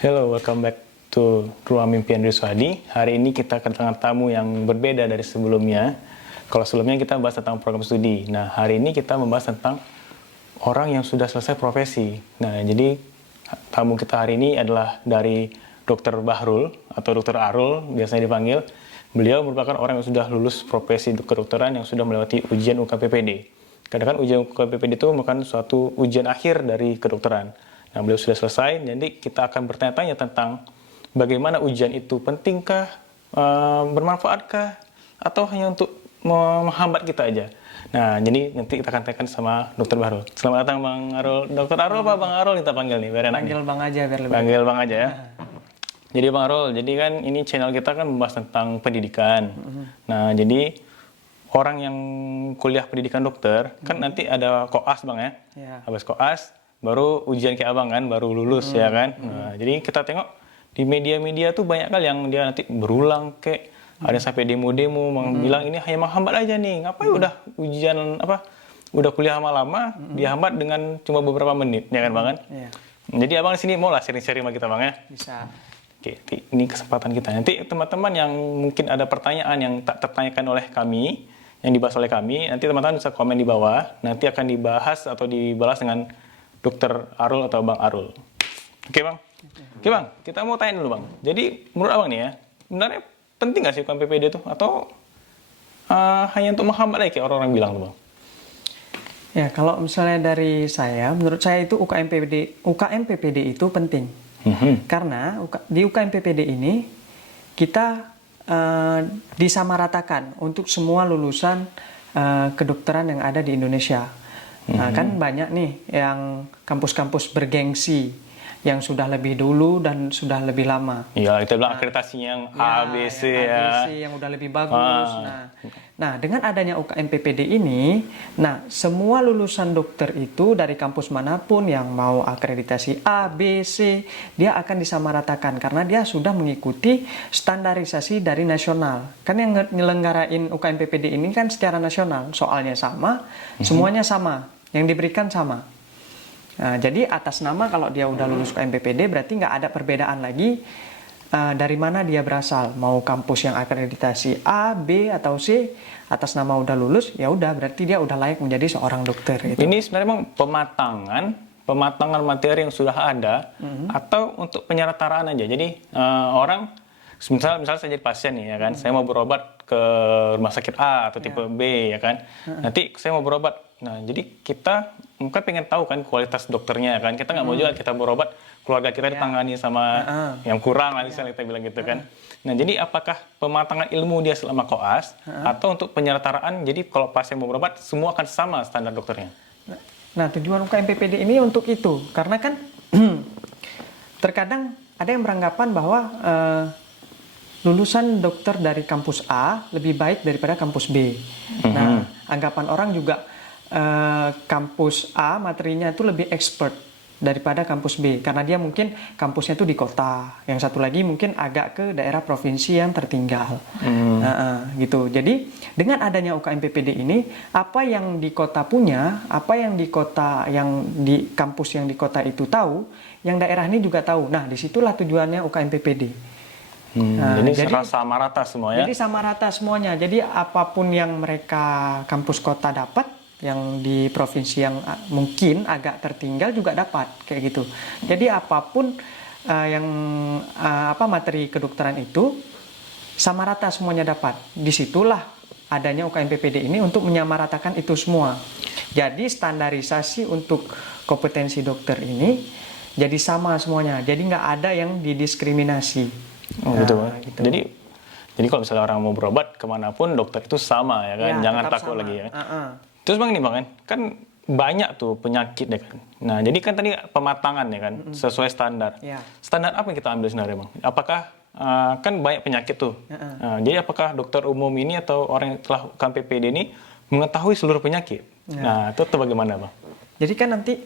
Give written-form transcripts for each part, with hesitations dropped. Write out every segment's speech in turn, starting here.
Hello, welcome back to Ruang Mimpi Andri Suhadi. Hari ini kita kedatangan tamu yang berbeda dari sebelumnya. Kalau sebelumnya kita bahas tentang program studi. Nah, hari ini kita membahas tentang orang yang sudah selesai profesi. Nah, jadi tamu kita hari ini adalah dari Dr. Bahrul atau Dr. Arul, biasanya dipanggil. Beliau merupakan orang yang sudah lulus profesi kedokteran yang sudah melewati ujian UKPPD. Kadang-kadang ujian UKPPD itu merupakan suatu ujian akhir dari kedokteran. Nah, beliau sudah selesai, jadi kita akan bertanya-tanya tentang bagaimana ujian itu pentingkah, bermanfaatkah, atau hanya untuk menghambat kita aja. Nah, jadi nanti kita akan tanyakan sama Dr. Bahrul. Selamat datang Bang Arul. Dr. Arul apa Bang Arul kita panggil nih? Biar enak Panggil nih. Bang aja biar lebih. Panggil Bang aja ya. Jadi Bang Arul, jadi kan ini channel kita kan membahas tentang pendidikan. Nah, jadi orang yang kuliah pendidikan dokter, kan nanti ada koas Bang ya. Habis koas, baru ujian kayak abang kan, baru lulus ya kan. Nah, jadi kita tengok di media-media tuh banyak kali yang dia nanti berulang kayak ada sampai demo-demo bilang ini hanya menghambat aja nih. Ngapain udah ujian udah kuliah lama-lama dihambat dengan cuma beberapa menit ya kan Bang kan. Jadi abang di sini mau lah sharing-sharing sama kita Bang ya. Bisa. Oke, ini kesempatan kita. Nanti teman-teman yang mungkin ada pertanyaan yang tak tertanyakan oleh kami, yang dibahas oleh kami, nanti teman-teman bisa komen di bawah. Nanti akan dibahas atau dibalas dengan Dr. Arul atau Bang Arul. Oke Bang? Oke Bang, kita mau tanya dulu Bang. Jadi menurut Abang nih ya, sebenarnya penting nggak sih UKM-PPD itu? Atau hanya untuk menghambat aja kayak orang-orang bilang tuh Bang? Ya, kalau misalnya dari saya, menurut saya itu UKM-PPD itu penting. Karena di UKM-PPD ini kita disamaratakan untuk semua lulusan kedokteran yang ada di Indonesia. Nah, kan banyak nih yang kampus-kampus bergengsi yang sudah lebih dulu dan sudah lebih lama. Iya, kita bilang akreditasinya yang ABC ya. ABC yang udah lebih bagus. Nah, dengan adanya UKM-PPD ini, nah semua lulusan dokter itu dari kampus manapun yang mau akreditasi A, B, C, dia akan disamaratakan karena dia sudah mengikuti standarisasi dari nasional. Kan yang nyelenggarain UKM-PPD ini kan secara nasional, soalnya sama, semuanya sama. Yang diberikan sama. Nah, jadi atas nama kalau dia udah lulus UKM-PPD berarti nggak ada perbedaan lagi dari mana dia berasal. Mau kampus yang akreditasi A, B atau C, atas nama udah lulus, ya udah berarti dia udah layak menjadi seorang dokter. Gitu. Ini sebenarnya memang pematangan materi yang sudah ada atau untuk penyerataan aja. Jadi orang misalnya saya jadi pasien nih ya kan, saya mau berobat ke rumah sakit A atau tipe B ya kan. Nanti saya mau berobat. Nah, jadi kita mungkin pengen tahu kan kualitas dokternya kan. Kita nggak mau juga kita berobat keluarga kita ditangani sama yang kurang misalnya kita bilang gitu kan. Nah, jadi apakah pematangan ilmu dia selama koas atau untuk penyerataan jadi kalau pasien mau berobat semua akan sama standar dokternya? Nah, tujuan UKM-PPD ini untuk itu. Karena kan terkadang ada yang beranggapan bahwa lulusan dokter dari kampus A lebih baik daripada kampus B. Nah, anggapan orang juga kampus A materinya itu lebih expert daripada kampus B karena dia mungkin kampusnya itu di kota, yang satu lagi mungkin agak ke daerah provinsi yang tertinggal. Gitu. Jadi dengan adanya UKM-PPD ini, apa yang di kota punya, apa yang di kota yang di kampus yang di kota itu tahu, yang daerah ini juga tahu. Nah, disitulah tujuannya UKM-PPD. Jadi sama rata semua ya? Jadi sama rata semuanya. Jadi apapun yang mereka kampus kota dapat, yang di provinsi yang mungkin agak tertinggal juga dapat kayak gitu. Jadi apapun yang materi kedokteran itu sama rata semuanya dapat. Disitulah adanya UKM-PPD ini untuk menyamaratakan itu semua. Jadi standarisasi untuk kompetensi dokter ini jadi sama semuanya. Jadi nggak ada yang didiskriminasi. Gitu. Jadi kalau misalnya orang mau berobat kemanapun dokter itu sama ya kan, jangan takut sama. Lagi ya. Terus Bang ini Bang kan banyak tuh penyakit ya kan. Nah jadi kan tadi pematangan ya kan sesuai standar. Standar apa yang kita ambil sebenarnya Bang? Apakah kan banyak penyakit tuh. Jadi apakah dokter umum ini atau orang yang telah UKM-PPD ini mengetahui seluruh penyakit? Nah itu bagaimana Bang? Jadi kan nanti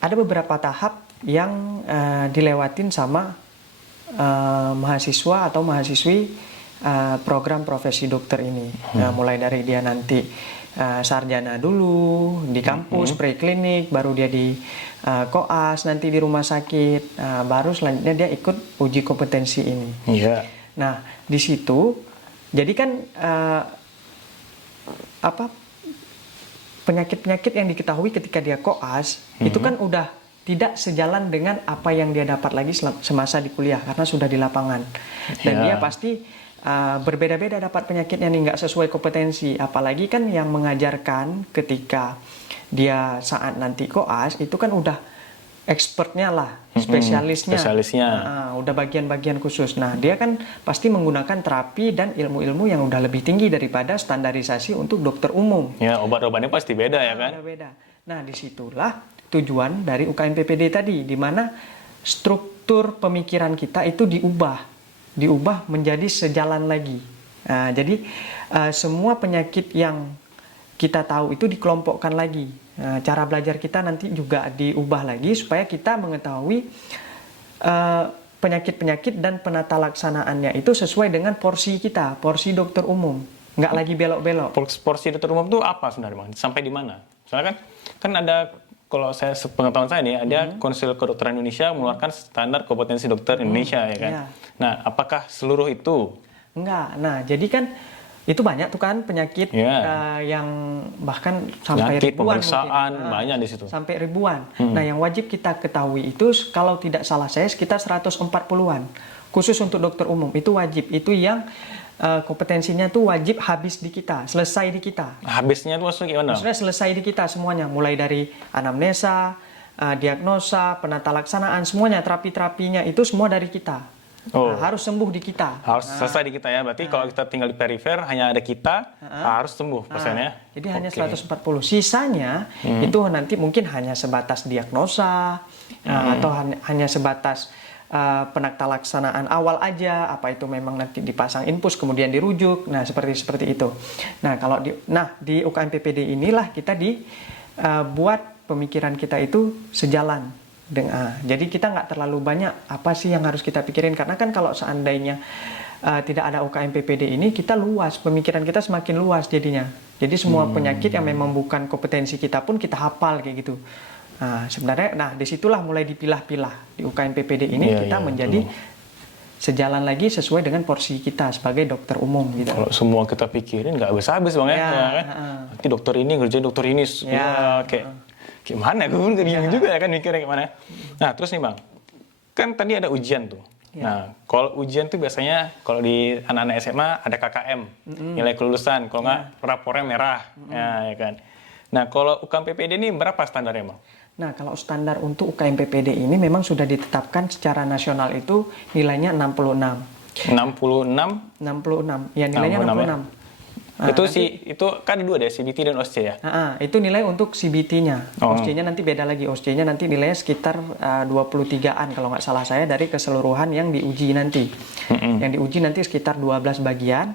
ada beberapa tahap yang dilewatin sama mahasiswa atau mahasiswi program profesi dokter ini. Mulai dari dia nanti sarjana dulu di kampus preklinik, baru dia di koas, nanti di rumah sakit, baru selanjutnya dia ikut uji kompetensi ini. Iya. Nah, di situ jadi kan penyakit-penyakit yang diketahui ketika dia koas itu kan udah tidak sejalan dengan apa yang dia dapat lagi semasa di kuliah karena sudah di lapangan. Dan dia pasti berbeda-beda dapat penyakitnya nih, nggak sesuai kompetensi. Apalagi kan yang mengajarkan ketika dia saat nanti koas itu kan udah expertnya lah, spesialisnya. Udah bagian-bagian khusus. Nah, dia kan pasti menggunakan terapi dan ilmu-ilmu yang udah lebih tinggi daripada standarisasi untuk dokter umum. Ya, obat-obatnya pasti beda ya kan? Beda. Nah, disitulah tujuan dari UKM PPD tadi, di mana struktur pemikiran kita itu diubah menjadi sejalan lagi. Nah, jadi semua penyakit yang kita tahu itu dikelompokkan lagi. Nah, cara belajar kita nanti juga diubah lagi supaya kita mengetahui penyakit-penyakit dan penata laksanaannya itu sesuai dengan porsi kita, porsi dokter umum. Nggak lagi belok-belok. Porsi dokter umum itu apa sebenarnya, Bang? Sampai di mana? Soalnya kan ada, kalau saya sepengetahuan saya nih, ada Konsil Kedokteran Indonesia mengeluarkan standar kompetensi dokter Indonesia, ya kan? Ya. Nah, apakah seluruh itu? Enggak. Nah, jadi kan itu banyak tuh kan penyakit yang bahkan sampai penyakit, ribuan pemeriksaan, mungkin. banyak di situ. Sampai ribuan. Nah, yang wajib kita ketahui itu kalau tidak salah saya sekitar 140-an. Khusus untuk dokter umum itu wajib. Itu yang kompetensinya tuh wajib habis di kita, selesai di kita. Habisnya itu maksudnya gimana? Maksudnya selesai di kita semuanya, mulai dari anamnesa, diagnosa, penata laksanaan, semuanya terapi-terapinya itu semua dari kita. Nah, harus sembuh di kita. Harus selesai di kita ya. Berarti kalau kita tinggal di perifer hanya ada kita, harus sembuh pasiennya. Jadi hanya 140. Sisanya itu nanti mungkin hanya sebatas diagnosa atau hanya sebatas penata laksanaan awal aja, apa itu memang nanti dipasang infus kemudian dirujuk. Nah, seperti itu. Nah, kalau di UKM PPD inilah kita buat pemikiran kita itu sejalan dengan jadi kita nggak terlalu banyak apa sih yang harus kita pikirin, karena kan kalau seandainya tidak ada UKM PPD ini, kita luas, pemikiran kita semakin luas jadinya. Jadi semua penyakit yang memang bukan kompetensi kita pun kita hafal kayak gitu. Nah, sebenarnya disitulah mulai dipilah-pilah di UKM PPD ini kita menjadi sejalan lagi sesuai dengan porsi kita sebagai dokter umum gitu. Kalau semua kita pikirin nggak habis-habis Bang ya kan? Nanti dokter ini ngerjain dokter ini semua kayak gimana, gue pun bingung juga ya kan mikirnya gimana. Nah, terus nih Bang, kan tadi ada ujian tuh. Nah, kalau ujian tuh biasanya kalau di anak-anak SMA ada KKM, nilai kelulusan, kalau nggak rapornya merah, ya kan. Nah, kalau UKM PPD ini berapa standarnya Bang? Nah, kalau standar untuk UKM PPD ini memang sudah ditetapkan secara nasional itu nilainya 66. 66? Ya, nilainya 66. Nah, itu kan dua deh, CBT dan OSCE ya? Itu nilai untuk CBT-nya. OSCE-nya nanti beda lagi. OSCE-nya nanti nilainya sekitar 23-an kalau nggak salah saya dari keseluruhan yang diuji nanti. Yang diuji nanti sekitar 12 bagian.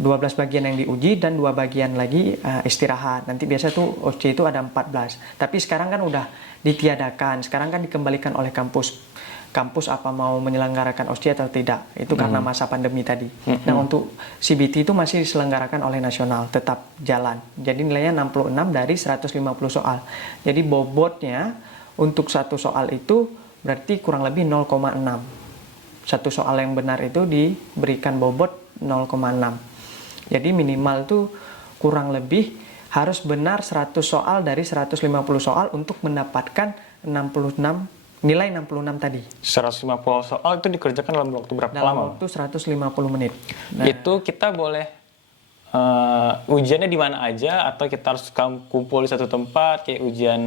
12 bagian yang diuji dan 2 bagian lagi istirahat. Nanti biasa tuh OSCE itu ada 14. Tapi sekarang kan udah ditiadakan. Sekarang kan dikembalikan oleh kampus apa mau menyelenggarakan OSCE atau tidak. Itu karena masa pandemi tadi. Nah, untuk CBT itu masih diselenggarakan oleh nasional, tetap jalan. Jadi nilainya 66 dari 150 soal. Jadi bobotnya untuk satu soal itu berarti kurang lebih 0,6. Satu soal yang benar itu diberikan bobot 0,6. Jadi minimal tuh kurang lebih harus benar 100 soal dari 150 soal untuk mendapatkan 66 nilai 66 tadi. 150 soal itu dikerjakan dalam waktu berapa lama? Dalam waktu 150 menit. Nah, itu kita boleh ujiannya di mana aja atau kita harus kumpul di satu tempat kayak ujian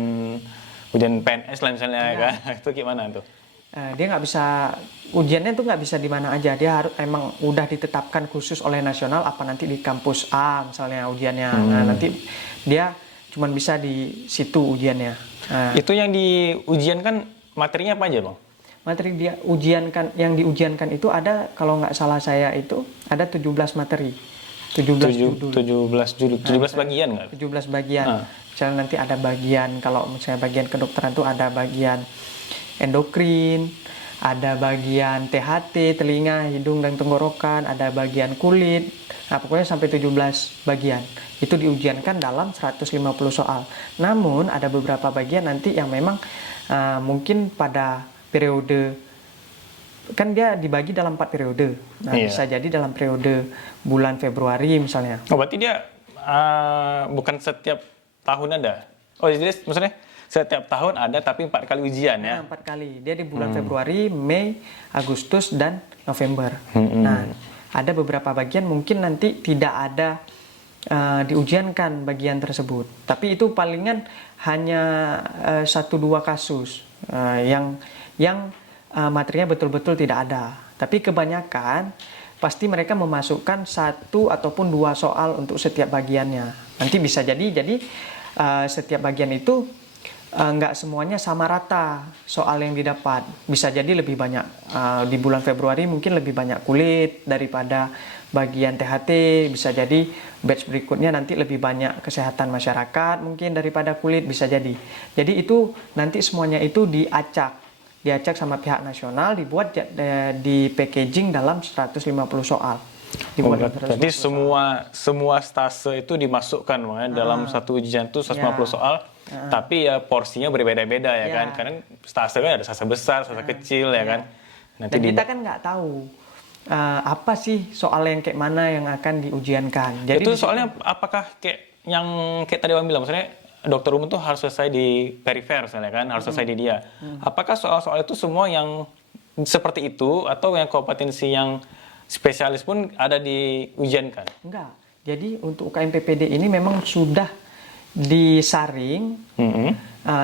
PNS lah misalnya kan? Itu gimana tuh? Dia nggak bisa, ujiannya tuh nggak bisa di mana aja. Dia harus emang udah ditetapkan khusus oleh nasional, apa nanti di kampus A misalnya ujiannya. Nah, nanti dia cuma bisa di situ ujiannya. Itu yang diujiankan materinya apa aja Bang? Materi yang diujiankan itu ada, kalau nggak salah saya itu ada 17 materi. 17 judul. 17 bagian nggak? 17 bagian. Misalnya nanti ada bagian, kalau misalnya bagian kedokteran itu ada bagian endokrin, ada bagian THT, telinga, hidung, dan tenggorokan, ada bagian kulit. Nah, pokoknya sampai 17 bagian. Itu diujiankan dalam 150 soal. Namun, ada beberapa bagian nanti yang memang mungkin pada periode, kan dia dibagi dalam 4 periode. Nah, bisa jadi dalam periode bulan Februari misalnya. Oh, berarti dia bukan setiap tahun ada? Oh, jadi maksudnya setiap tahun ada tapi 4 kali ujian ya? 4 kali. Dia di bulan Februari, Mei, Agustus, dan November. Nah, ada beberapa bagian mungkin nanti tidak ada diujiankan bagian tersebut. Tapi itu palingan hanya 1-2 kasus yang materinya betul-betul tidak ada. Tapi kebanyakan pasti mereka memasukkan 1 ataupun 2 soal untuk setiap bagiannya. Nanti bisa jadi setiap bagian itu nggak semuanya sama rata soal yang didapat. Bisa jadi lebih banyak di bulan Februari mungkin lebih banyak kulit daripada bagian THT. Bisa jadi batch berikutnya nanti lebih banyak kesehatan masyarakat mungkin daripada kulit, bisa jadi. Jadi itu nanti semuanya itu diacak sama pihak nasional, dibuat di packaging dalam 150 soal. Jadi semua stase itu dimasukkan dalam satu ujian itu 150 soal, tapi ya porsinya berbeda-beda ya kan, karena stase kan ada stase besar, stase kecil ya kan. Nanti dan kita kan nggak tahu apa sih soal yang kayak mana yang akan diujiankan. Jadi itu soalnya apakah kayak tadi Bang bilang, maksudnya dokter umum tuh harus selesai di perifer misalnya kan, harus selesai di dia. Apakah soal-soal itu semua yang seperti itu atau yang kompetensi yang spesialis pun ada diujiankan? Enggak. Jadi untuk UKM PPD ini memang sudah disaring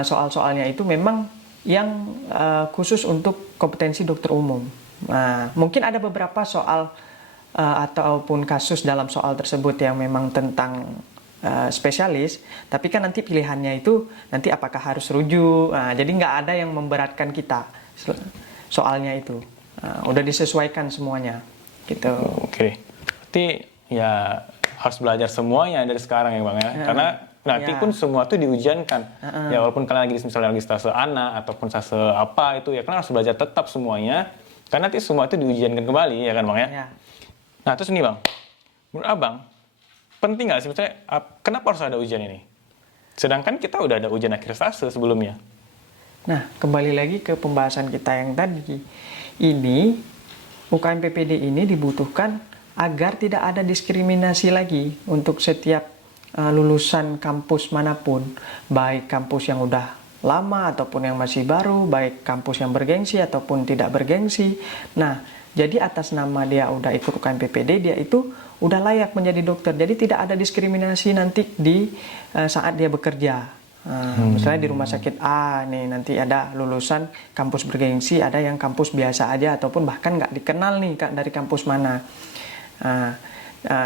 soal-soalnya itu memang yang khusus untuk kompetensi dokter umum. Nah, mungkin ada beberapa soal ataupun kasus dalam soal tersebut yang memang tentang spesialis, tapi kan nanti pilihannya itu nanti apakah harus rujuk. Nah, jadi nggak ada yang memberatkan kita soalnya itu. Udah disesuaikan semuanya gitu. Oke. Berarti ya harus belajar semuanya dari sekarang ya Bang ya. Karena nanti pun semua itu diujiankan. Ya walaupun kalian lagi misalnya lagi stase anak ataupun stase apa itu ya kalian harus belajar tetap semuanya. Karena nanti semua itu diujiankan kembali ya kan Bang ya. Nah terus nih Bang, menurut Abang penting nggak sih, misalnya kenapa harus ada ujian ini? Sedangkan kita udah ada ujian akhir stase sebelumnya. Nah, kembali lagi ke pembahasan kita yang tadi. Ini, UKM PPD ini dibutuhkan agar tidak ada diskriminasi lagi untuk setiap lulusan kampus manapun. Baik kampus yang udah lama ataupun yang masih baru, baik kampus yang bergengsi ataupun tidak bergengsi. Nah, jadi atas nama dia udah ikut UKM PPD, dia itu udah layak menjadi dokter. Jadi tidak ada diskriminasi nanti di saat dia bekerja. Misalnya di rumah sakit A nih nanti ada lulusan kampus bergengsi, ada yang kampus biasa aja ataupun bahkan nggak dikenal nih dari kampus mana.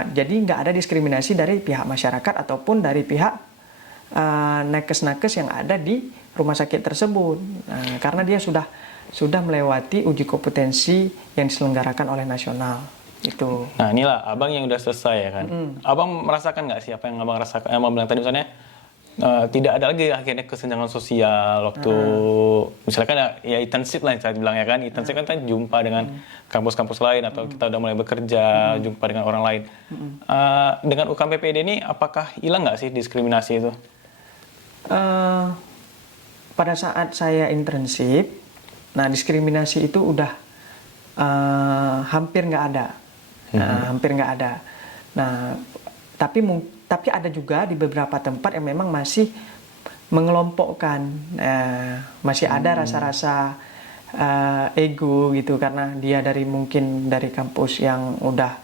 Jadi nggak ada diskriminasi dari pihak masyarakat ataupun dari pihak nakes-nakes yang ada di rumah sakit tersebut. Karena dia sudah melewati uji kompetensi yang diselenggarakan oleh nasional. Itu. Nah inilah Abang yang udah selesai ya kan. Abang merasakan nggak sih apa yang Abang rasakan? Abang bilang tadi misalnya tidak ada lagi akhirnya kesenjangan sosial waktu misalkan ya internship lah saya bilang ya kan. Internship kan kita jumpa dengan kampus-kampus lain atau kita udah mulai bekerja jumpa dengan orang lain. Dengan UKM PPD ini apakah hilang nggak sih diskriminasi itu? Pada saat saya internship, nah diskriminasi itu udah hampir nggak ada. Hampir nggak ada. Nah, tapi ada juga di beberapa tempat yang memang masih mengelompokkan, masih ada rasa-rasa ego gitu karena dia mungkin dari kampus yang udah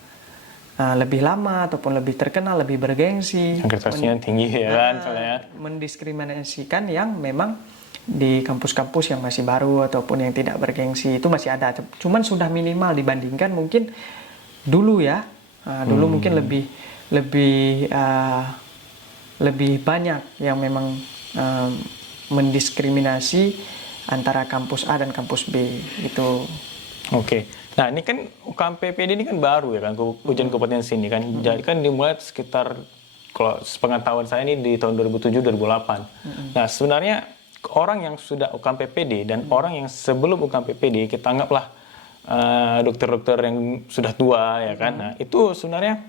lebih lama ataupun lebih terkenal, lebih bergengsi. Akreditasinya tinggi ya kan, soalnya. Mendiskriminasikan yang memang di kampus-kampus yang masih baru ataupun yang tidak bergengsi itu masih ada. Cuman sudah minimal dibandingkan mungkin dulu ya, dulu mungkin lebih banyak yang memang mendiskriminasi antara kampus A dan kampus B gitu. Oke. Nah ini kan UKM PPD ini kan baru ya kan, ujian kompetensi ini kan. Jadi kan dimulai sekitar kalau sepengetahuan saya ini di tahun 2007-2008. Nah sebenarnya orang yang sudah UKM PPD dan orang yang sebelum UKM PPD, kita anggaplah dokter-dokter yang sudah tua ya kan. Nah, itu sebenarnya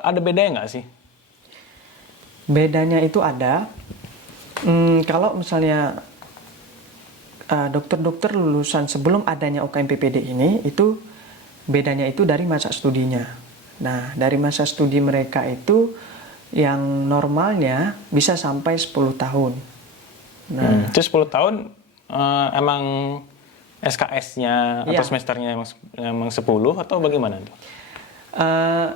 ada bedanya nggak sih? Bedanya itu ada. Kalau misalnya dokter-dokter lulusan sebelum adanya UKM PPD ini, itu bedanya itu dari masa studinya. Nah, dari masa studi mereka itu yang normalnya bisa sampai 10 tahun. Nah, Itu 10 tahun emang SKS-nya atau Iya. semesternya emang 10 atau bagaimana tuh? eh,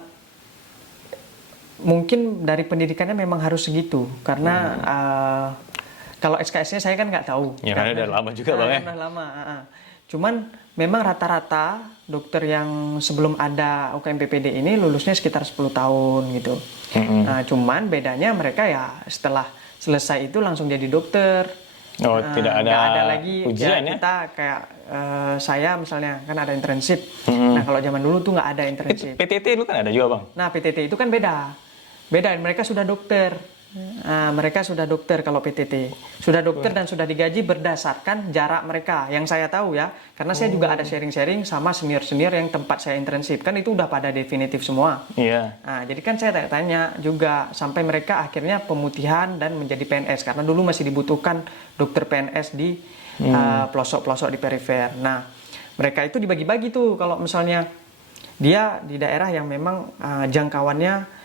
mungkin dari pendidikannya memang harus segitu, karena kalau SKS-nya saya kan nggak tahu. Ya karena udah lama juga Bang ya. Udah lama. Cuman memang rata-rata dokter yang sebelum ada UKM PPD ini lulusnya sekitar 10 tahun gitu. Nah, cuman bedanya mereka ya setelah selesai itu langsung jadi dokter. Oh, tidak ada Nggak ada lagi ujian ya? kita kayak saya misalnya kan ada internship. Nah, kalau zaman dulu tuh nggak ada internship. PTT lu kan ada juga Bang? Nah, PTT itu kan beda. Mereka sudah dokter. Nah, mereka sudah dokter kalau PTT. Sudah dokter dan sudah digaji berdasarkan jarak mereka. Yang saya tahu ya, karena saya juga ada sharing-sharing sama senior-senior yang tempat saya internship. Kan itu udah pada definitif semua. Iya. Nah, jadi kan saya tanya juga sampai mereka akhirnya pemutihan dan menjadi PNS. Karena dulu masih dibutuhkan dokter PNS di pelosok-pelosok di perifer. Nah, mereka itu dibagi-bagi tuh kalau misalnya dia di daerah yang memang jangkauannya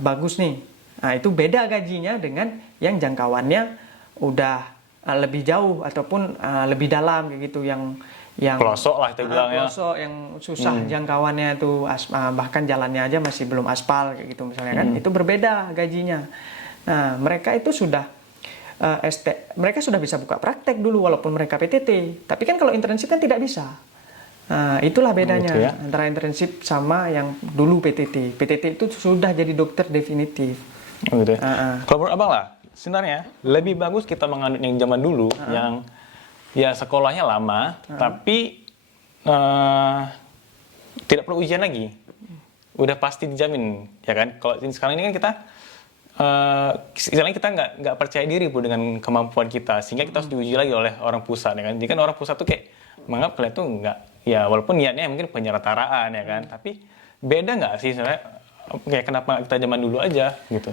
bagus nih. Nah, itu beda gajinya dengan yang jangkauannya udah lebih jauh ataupun lebih dalam kayak gitu, yang Pelosok lah itu bilang ya. pelosok yang susah jangkauannya itu, bahkan jalannya aja masih belum aspal kayak gitu misalnya kan. Itu berbeda gajinya. Nah, mereka itu sudah mereka sudah bisa buka praktek dulu walaupun mereka PTT. Tapi kan kalau internship kan tidak bisa. Nah, itulah bedanya Gitu ya. antara internship sama yang dulu PTT. PTT itu sudah jadi dokter definitif. Oh, gitu ya. Kalau menurut Abang lah, sebenarnya lebih bagus kita menganut yang zaman dulu, yang ya sekolahnya lama, tapi tidak perlu ujian lagi. Udah pasti dijamin, ya kan? Kalau sekarang ini kan kita, istilahnya kita nggak percaya diri pun dengan kemampuan kita, sehingga kita harus diuji lagi oleh orang pusat, ya kan? Jadi kan orang pusat tuh kayak menganggap kalian tuh nggak, ya walaupun niatnya mungkin penyerataraan, ya kan? Tapi beda nggak sih sebenarnya? Kayak kenapa kita zaman dulu aja gitu?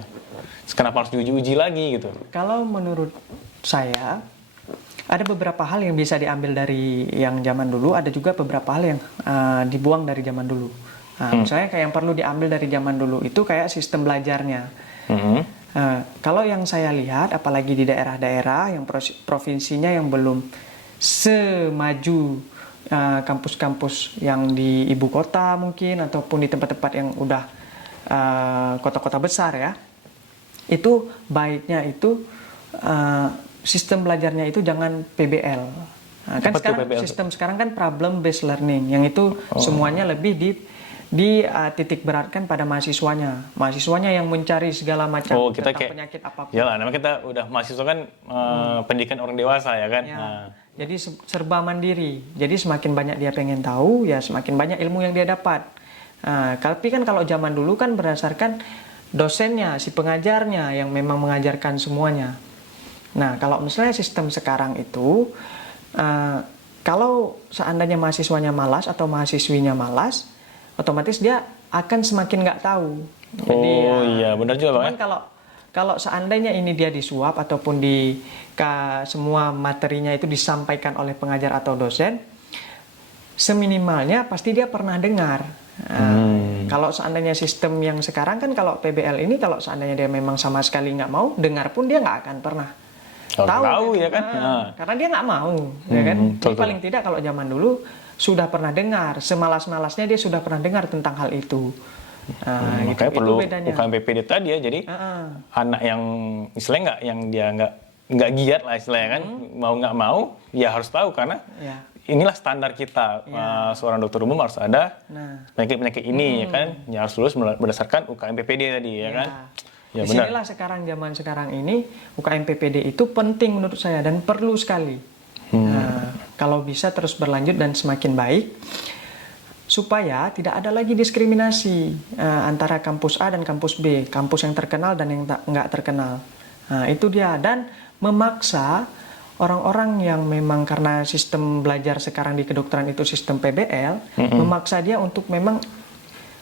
Kenapa harus diuji-uji lagi gitu? Kalau menurut saya, ada beberapa hal yang bisa diambil dari yang zaman dulu, ada juga beberapa hal yang dibuang dari zaman dulu. Nah, misalnya kayak yang perlu diambil dari zaman dulu itu kayak sistem belajarnya. Kalau yang saya lihat, apalagi di daerah-daerah yang provinsinya yang belum semaju kampus-kampus yang di ibu kota mungkin, ataupun di tempat-tempat yang udah kota-kota besar ya, itu baiknya itu sistem belajarnya itu jangan PBL. Nah, kan sekarang PBL sistem sekarang kan problem based learning, yang itu semuanya lebih titik beratkan pada mahasiswanya. Mahasiswanya yang mencari segala macam Kita tentang kayak penyakit apapun. Yalah, namanya kita udah mahasiswa kan pendidikan orang dewasa ya kan. Ya. Jadi serba mandiri. Jadi semakin banyak dia pengen tahu, ya semakin banyak ilmu yang dia dapat. Tapi kan kalau zaman dulu kan berdasarkan dosennya, si pengajarnya yang memang mengajarkan semuanya. Nah, kalau misalnya sistem sekarang itu, kalau seandainya mahasiswanya malas atau mahasiswinya malas, otomatis dia akan semakin nggak tahu. Jadi, iya benar juga Bang. cuman kalau seandainya ini dia disuap ataupun semua materinya itu disampaikan oleh pengajar atau dosen, seminimalnya pasti dia pernah dengar. Kalau seandainya sistem yang sekarang kan, kalau PBL ini kalau seandainya dia memang sama sekali nggak mau dengar pun, dia nggak akan pernah tahu ya kan. karena dia nggak mau, ya kan. Jadi betul. paling tidak kalau zaman dulu sudah pernah dengar, semalas-malasnya dia sudah pernah dengar tentang hal itu. Makanya perlu itu bedanya. UKM PPD tadi ya, jadi anak yang istilahnya nggak giat lah istilahnya kan, mau nggak mau ya harus tahu, karena inilah standar kita. Seorang dokter umum harus ada penyakit-penyakit ini ya kan, ya harus lulus berdasarkan UKM PPD tadi ya kan. Ya, disinilah zaman sekarang ini UKM PPD itu penting menurut saya dan perlu sekali. Kalau bisa terus berlanjut dan semakin baik, supaya tidak ada lagi diskriminasi antara kampus A dan kampus B, kampus yang terkenal dan yang nggak terkenal. Nah, itu dia. Dan memaksa orang-orang yang memang karena sistem belajar sekarang di kedokteran itu sistem PBL, memaksa dia untuk memang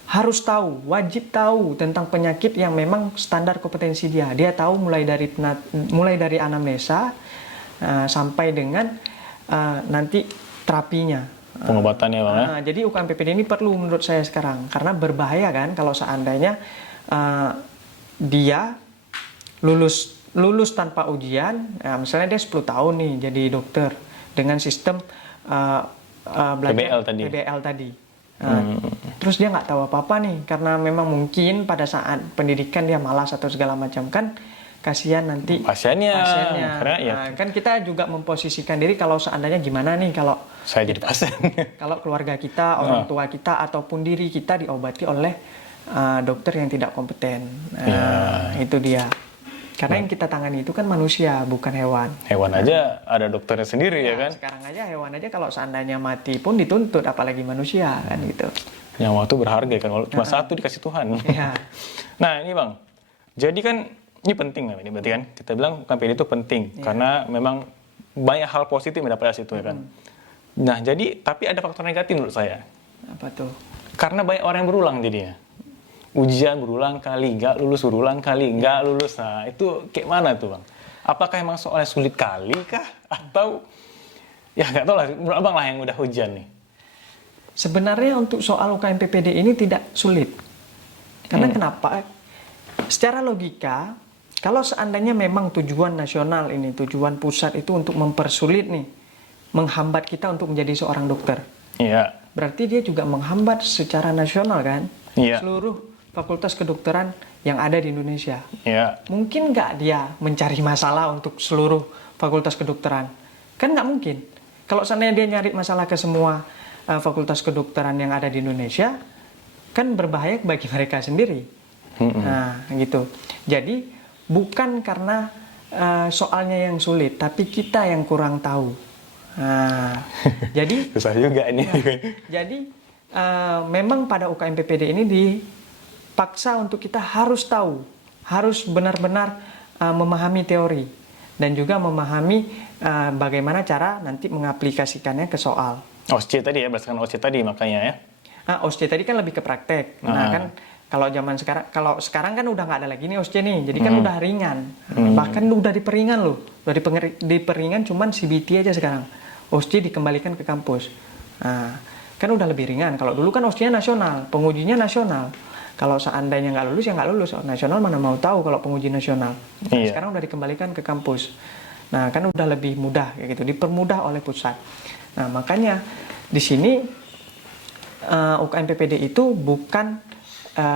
harus tahu, wajib tahu tentang penyakit yang memang standar kompetensi dia. Dia tahu mulai dari anamnesa sampai dengan nanti terapinya. Pengobatannya Bang ya. Jadi UKM PPD ini perlu menurut saya sekarang, karena berbahaya kan kalau seandainya dia lulus tanpa ujian, misalnya dia 10 tahun nih jadi dokter dengan sistem belajar PBL tadi. Terus dia nggak tahu apa-apa nih, karena memang mungkin pada saat pendidikan dia malas atau segala macam, kan kasihan nanti pasiennya. Karena ya, kan kita juga memposisikan diri kalau seandainya gimana nih kalau saya jadi pasien. Kalau keluarga kita, orang tua kita ataupun diri kita diobati oleh dokter yang tidak kompeten. Itu dia. Karena yang kita tangani itu kan manusia, bukan hewan. Hewan aja ada dokternya sendiri ya kan? Sekarang aja hewan aja kalau seandainya mati pun dituntut, apalagi manusia kan gitu. Nyawa itu berharga kan, cuma satu dikasih Tuhan. Nah ini Bang, jadi kan ini penting ini berarti kan kita bilang UKM itu penting karena memang banyak hal positif yang dapat dari situ ya kan. Nah jadi tapi ada faktor negatif menurut saya. Apa tuh? Karena banyak orang yang berulang jadinya. Ujian berulang kali, nggak lulus berulang kali, nggak lulus. Nah itu kayak mana tuh Bang? Apakah emang soalnya sulit kali kah? Atau ya nggak tahu lah, menurut Abang lah yang udah ujian nih. Sebenarnya untuk soal UKM PPD ini tidak sulit. Karena kenapa? Secara logika, kalau seandainya memang tujuan nasional ini, tujuan pusat itu untuk mempersulit nih, menghambat kita untuk menjadi seorang dokter. Iya. Berarti dia juga menghambat secara nasional kan? Iya. Seluruh fakultas kedokteran yang ada di Indonesia. Iya. Mungkin nggak dia mencari masalah untuk seluruh fakultas kedokteran? Kan nggak mungkin. Kalau seandainya dia nyari masalah ke semua fakultas kedokteran yang ada di Indonesia, kan berbahaya bagi mereka sendiri. Nah, gitu. Jadi, bukan karena soalnya yang sulit, tapi kita yang kurang tahu. Nah, jadi susah juga ini. Jadi, memang pada UKM PPD ini dipaksa untuk kita harus tahu, harus benar-benar memahami teori dan juga memahami bagaimana cara nanti mengaplikasikannya ke soal. OSCE tadi ya, berdasarkan OSCE tadi makanya ya. OSCE tadi kan lebih ke praktek. Nah kan kalau sekarang kan udah nggak ada lagi nih OSCE nih, jadi kan udah ringan. Bahkan udah diperingan loh, udah diperingan cuman CBT aja sekarang. OSCE dikembalikan ke kampus. Nah, kan udah lebih ringan. Kalau dulu kan OSCE-nya nasional, pengujinya nasional. Kalau seandainya nggak lulus ya nggak lulus. Nasional mana mau tahu kalau penguji nasional. Nah, sekarang udah dikembalikan ke kampus. Nah kan udah lebih mudah kayak gitu, dipermudah oleh pusat. Nah makanya di sini UKM PPD itu bukan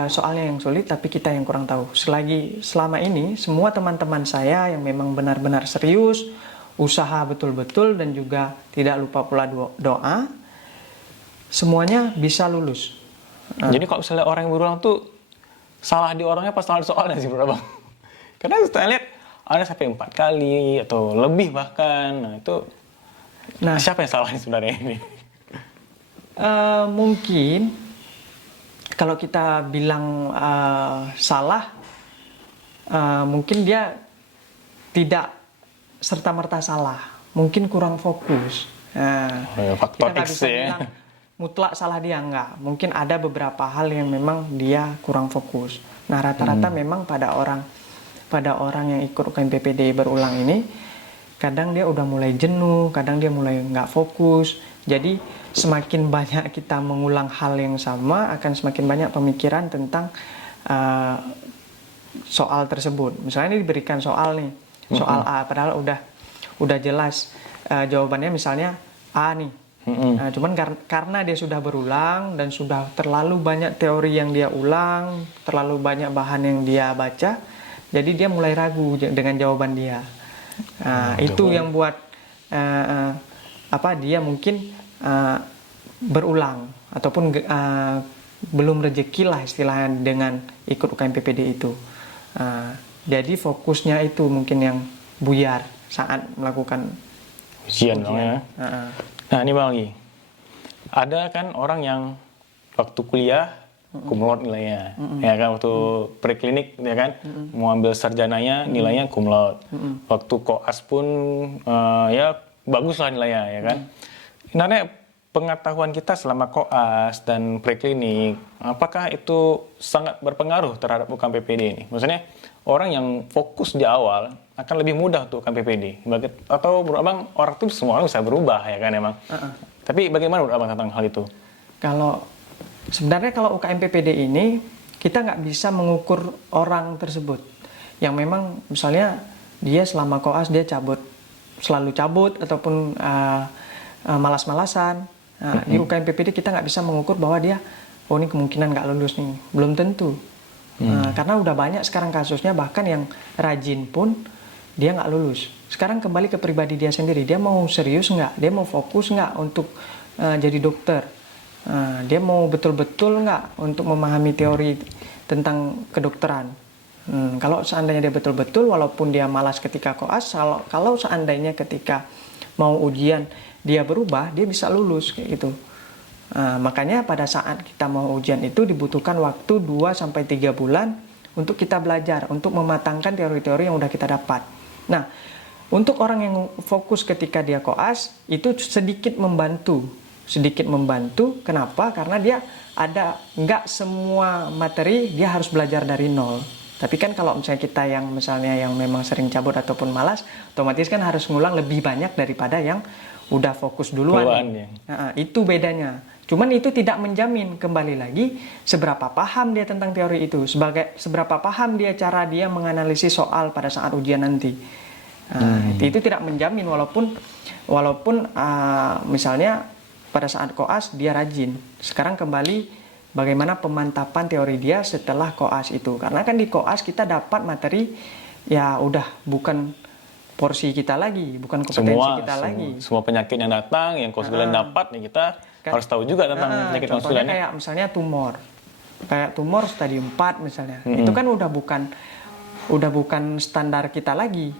soalnya yang sulit, tapi kita yang kurang tahu. Selama ini semua teman-teman saya yang memang benar-benar serius, usaha betul-betul dan juga tidak lupa pula doa, semuanya bisa lulus. Jadi kalau misalnya orang yang berulang tuh salah di orangnya pas salah di soalnya sih bro Bang. Karena saya lihat ada sampai 4 kali atau lebih bahkan. Nah itu siapa yang salah sebenarnya ini? Mungkin kalau kita bilang salah, mungkin dia tidak serta-merta salah, mungkin kurang fokus. Faktor kita nggak X bisa ya. bilang mutlak salah dia, enggak. Mungkin ada beberapa hal yang memang dia kurang fokus. Nah rata-rata memang pada orang yang ikut UKM PPD berulang ini, kadang dia udah mulai jenuh, kadang dia mulai nggak fokus. Jadi semakin banyak kita mengulang hal yang sama, akan semakin banyak pemikiran tentang soal tersebut. Misalnya ini diberikan soal nih, soal A, padahal udah jelas jawabannya misalnya A nih. Nah, cuman karena dia sudah berulang dan sudah terlalu banyak teori yang dia ulang, terlalu banyak bahan yang dia baca, jadi dia mulai ragu dengan jawaban dia. Nah, itu yang buat dia mungkin berulang ataupun belum rezeki lah istilahnya dengan ikut UKM PPD itu. Jadi fokusnya itu mungkin yang buyar saat melakukan ujian. Ya. Nah ini Bang lagi, ada kan orang yang waktu kuliah cum laude nilainya. Ya kan waktu preklinik ya kan mau ambil sarjananya nilainya cum laude. Waktu koas pun ya bagus lah nilainya ya kan. Sebenarnya pengetahuan kita selama koas dan preklinik apakah itu sangat berpengaruh terhadap UKM PPD ini? Maksudnya orang yang fokus di awal akan lebih mudah untuk UKM PPD. Atau menurut Abang orang tuh semua orang bisa berubah ya kan emang. Tapi bagaimana menurut Abang tentang hal itu? Sebenarnya kalau UKM PPD ini kita nggak bisa mengukur orang tersebut yang memang misalnya dia selama koas dia selalu cabut ataupun malas-malasan. Nah, di UKM PPD kita nggak bisa mengukur bahwa dia ini kemungkinan nggak lulus nih, belum tentu. Karena udah banyak sekarang kasusnya bahkan yang rajin pun dia nggak lulus. Sekarang kembali ke pribadi dia sendiri, dia mau serius nggak, dia mau fokus nggak untuk jadi dokter. Dia mau betul-betul nggak untuk memahami teori tentang kedokteran. Kalau seandainya dia betul-betul, walaupun dia malas ketika koas, kalau seandainya ketika mau ujian dia berubah, dia bisa lulus kayak gitu. Makanya pada saat kita mau ujian itu dibutuhkan waktu 2-3 bulan untuk kita belajar, untuk mematangkan teori-teori yang udah kita dapat. Nah, untuk orang yang fokus ketika dia koas, itu sedikit membantu. Kenapa? Karena dia nggak semua materi dia harus belajar dari nol. Tapi kan kalau misalnya kita yang memang sering cabut ataupun malas, otomatis kan harus ngulang lebih banyak daripada yang udah fokus duluan. Ya. Itu bedanya. Cuman itu tidak menjamin, kembali lagi seberapa paham dia tentang teori itu, seberapa paham cara dia menganalisis soal pada saat ujian nanti. Itu tidak menjamin walaupun misalnya pada saat koas dia rajin. Sekarang kembali bagaimana pemantapan teori dia setelah koas itu. Karena kan di koas kita dapat materi ya udah bukan porsi kita lagi, bukan kompetensi kita lagi. Semua penyakit yang datang, yang konsulen dapat, ya kita harus tahu juga tentang penyakit konsulen. Contohnya kayak misalnya tumor. Kayak tumor stadium 4 misalnya. Itu kan udah bukan standar kita lagi.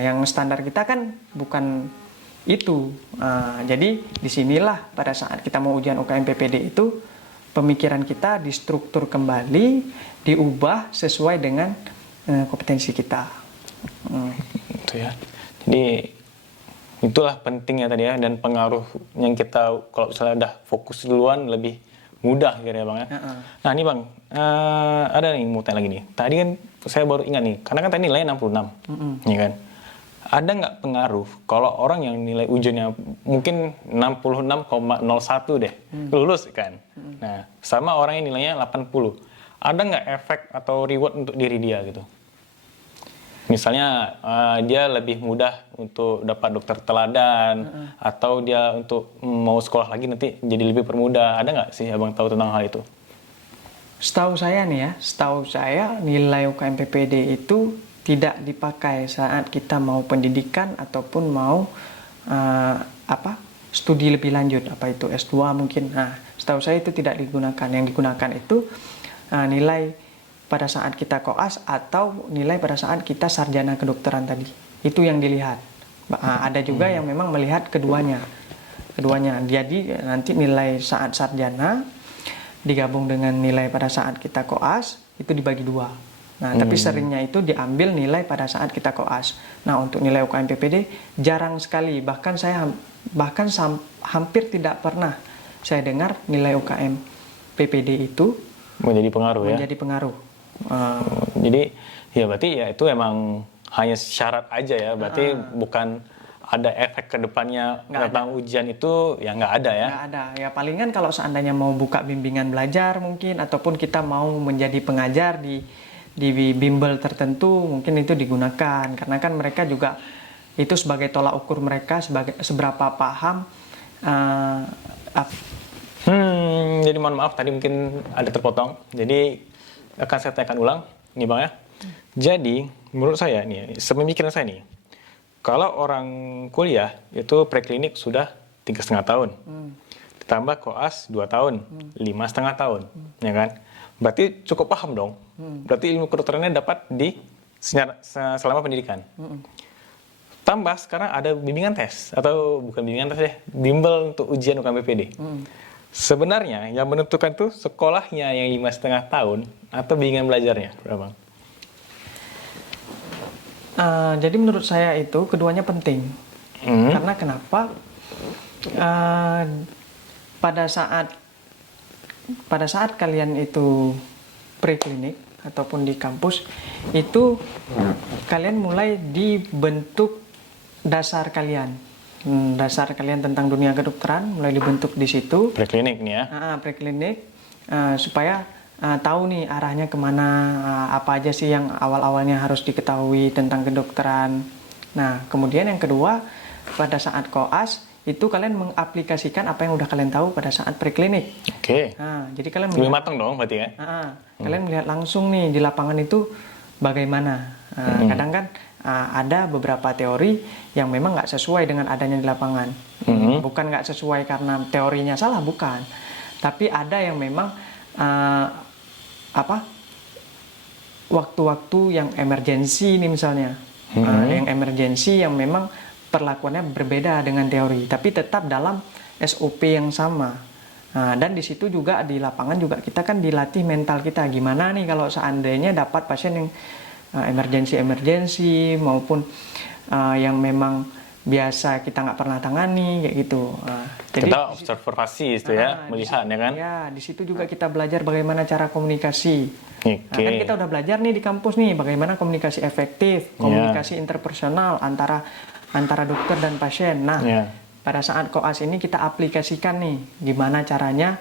Yang standar kita kan bukan itu. Jadi disinilah pada saat kita mau ujian UKM PPD itu pemikiran kita distruktur kembali, diubah sesuai dengan kompetensi kita. Itu ya. Jadi itulah pentingnya tadi ya, dan pengaruh yang kita kalau misalnya udah fokus duluan lebih mudah kira-kira Bang ya. Nah ini Bang, ada nih mau tanya lagi nih. Tadi kan saya baru ingat nih, karena kan tadi nilainya 66, ya kan. Ada nggak pengaruh kalau orang yang nilai ujiannya mungkin 66,01 deh, lulus kan? Nah, sama orang yang nilainya 80, ada nggak efek atau reward untuk diri dia gitu? Misalnya dia lebih mudah untuk dapat dokter teladan, atau dia untuk mau sekolah lagi nanti jadi lebih permudah. Ada nggak sih Abang tahu tentang hal itu? Setahu saya nilai UKM PPD itu tidak dipakai saat kita mau pendidikan ataupun mau studi lebih lanjut, apa itu S2 mungkin. Nah, setahu saya itu tidak digunakan. Yang digunakan itu nilai pada saat kita koas atau nilai pada saat kita sarjana kedokteran tadi. Itu yang dilihat. Ada juga yang memang melihat keduanya. Jadi nanti nilai saat sarjana digabung dengan nilai pada saat kita koas itu dibagi dua. Nah, tapi seringnya itu diambil nilai pada saat kita koas. Nah, untuk nilai UKM PPD jarang sekali. Bahkan hampir tidak pernah saya dengar nilai UKM PPD itu menjadi pengaruh. Jadi ya berarti ya itu emang hanya syarat aja ya. Berarti bukan ada efek ke depannya tentang ujian itu ya nggak ada ya. Nggak ada. Ya palingan kalau seandainya mau buka bimbingan belajar mungkin, ataupun kita mau menjadi pengajar di bimbel tertentu mungkin itu digunakan, karena kan mereka juga itu sebagai tolak ukur mereka seberapa paham. Jadi mohon maaf tadi mungkin ada terpotong, jadi akan saya tanyakan ulang nih Bang ya. Jadi menurut saya nih, sepemikiran saya nih, kalau orang kuliah itu preklinik sudah 3,5 tahun, ditambah koas 2 tahun, 5,5 tahun, ya kan? Berarti cukup paham dong. Berarti ilmu kedokterannya dapat selama pendidikan. Tambah sekarang ada bimbingan tes, atau bukan bimbingan tes ya, bimbel untuk ujian UKM PPD. Sebenarnya yang menentukan tuh sekolahnya yang 5,5 tahun atau bimbingan belajarnya, Bang? Jadi menurut saya itu keduanya penting. Karena kenapa? Uh, pada saat kalian itu preklinik ataupun di kampus itu kalian mulai dibentuk dasar kalian tentang dunia kedokteran mulai dibentuk di situ. Preklinik nih ya. Preklinik supaya tahu nih arahnya kemana, apa aja sih yang awal-awalnya harus diketahui tentang kedokteran. Nah kemudian yang kedua, pada saat koas itu kalian mengaplikasikan apa yang udah kalian tahu pada saat preklinik. Oke. Jadi kalian lebih matang dong berarti ya. Kalian melihat langsung nih di lapangan itu bagaimana. Kadang kan ada beberapa teori yang memang nggak sesuai dengan adanya di lapangan. Bukan nggak sesuai karena teorinya salah, bukan. Tapi ada yang memang waktu-waktu yang emergensi nih misalnya, yang emergensi yang memang perlakuannya berbeda dengan teori, tapi tetap dalam SOP yang sama. Dan di situ juga di lapangan juga kita kan dilatih mental kita gimana nih kalau seandainya dapat pasien yang emergensi maupun yang memang biasa kita nggak pernah tangani kayak gitu. Jadi kita observasi itu ya, melihat ya kan? Ya, di situ juga kita belajar bagaimana cara komunikasi. Kan kita udah belajar nih di kampus nih bagaimana komunikasi efektif, komunikasi interpersonal antara dokter dan pasien. Nah, pada saat koas ini kita aplikasikan nih gimana caranya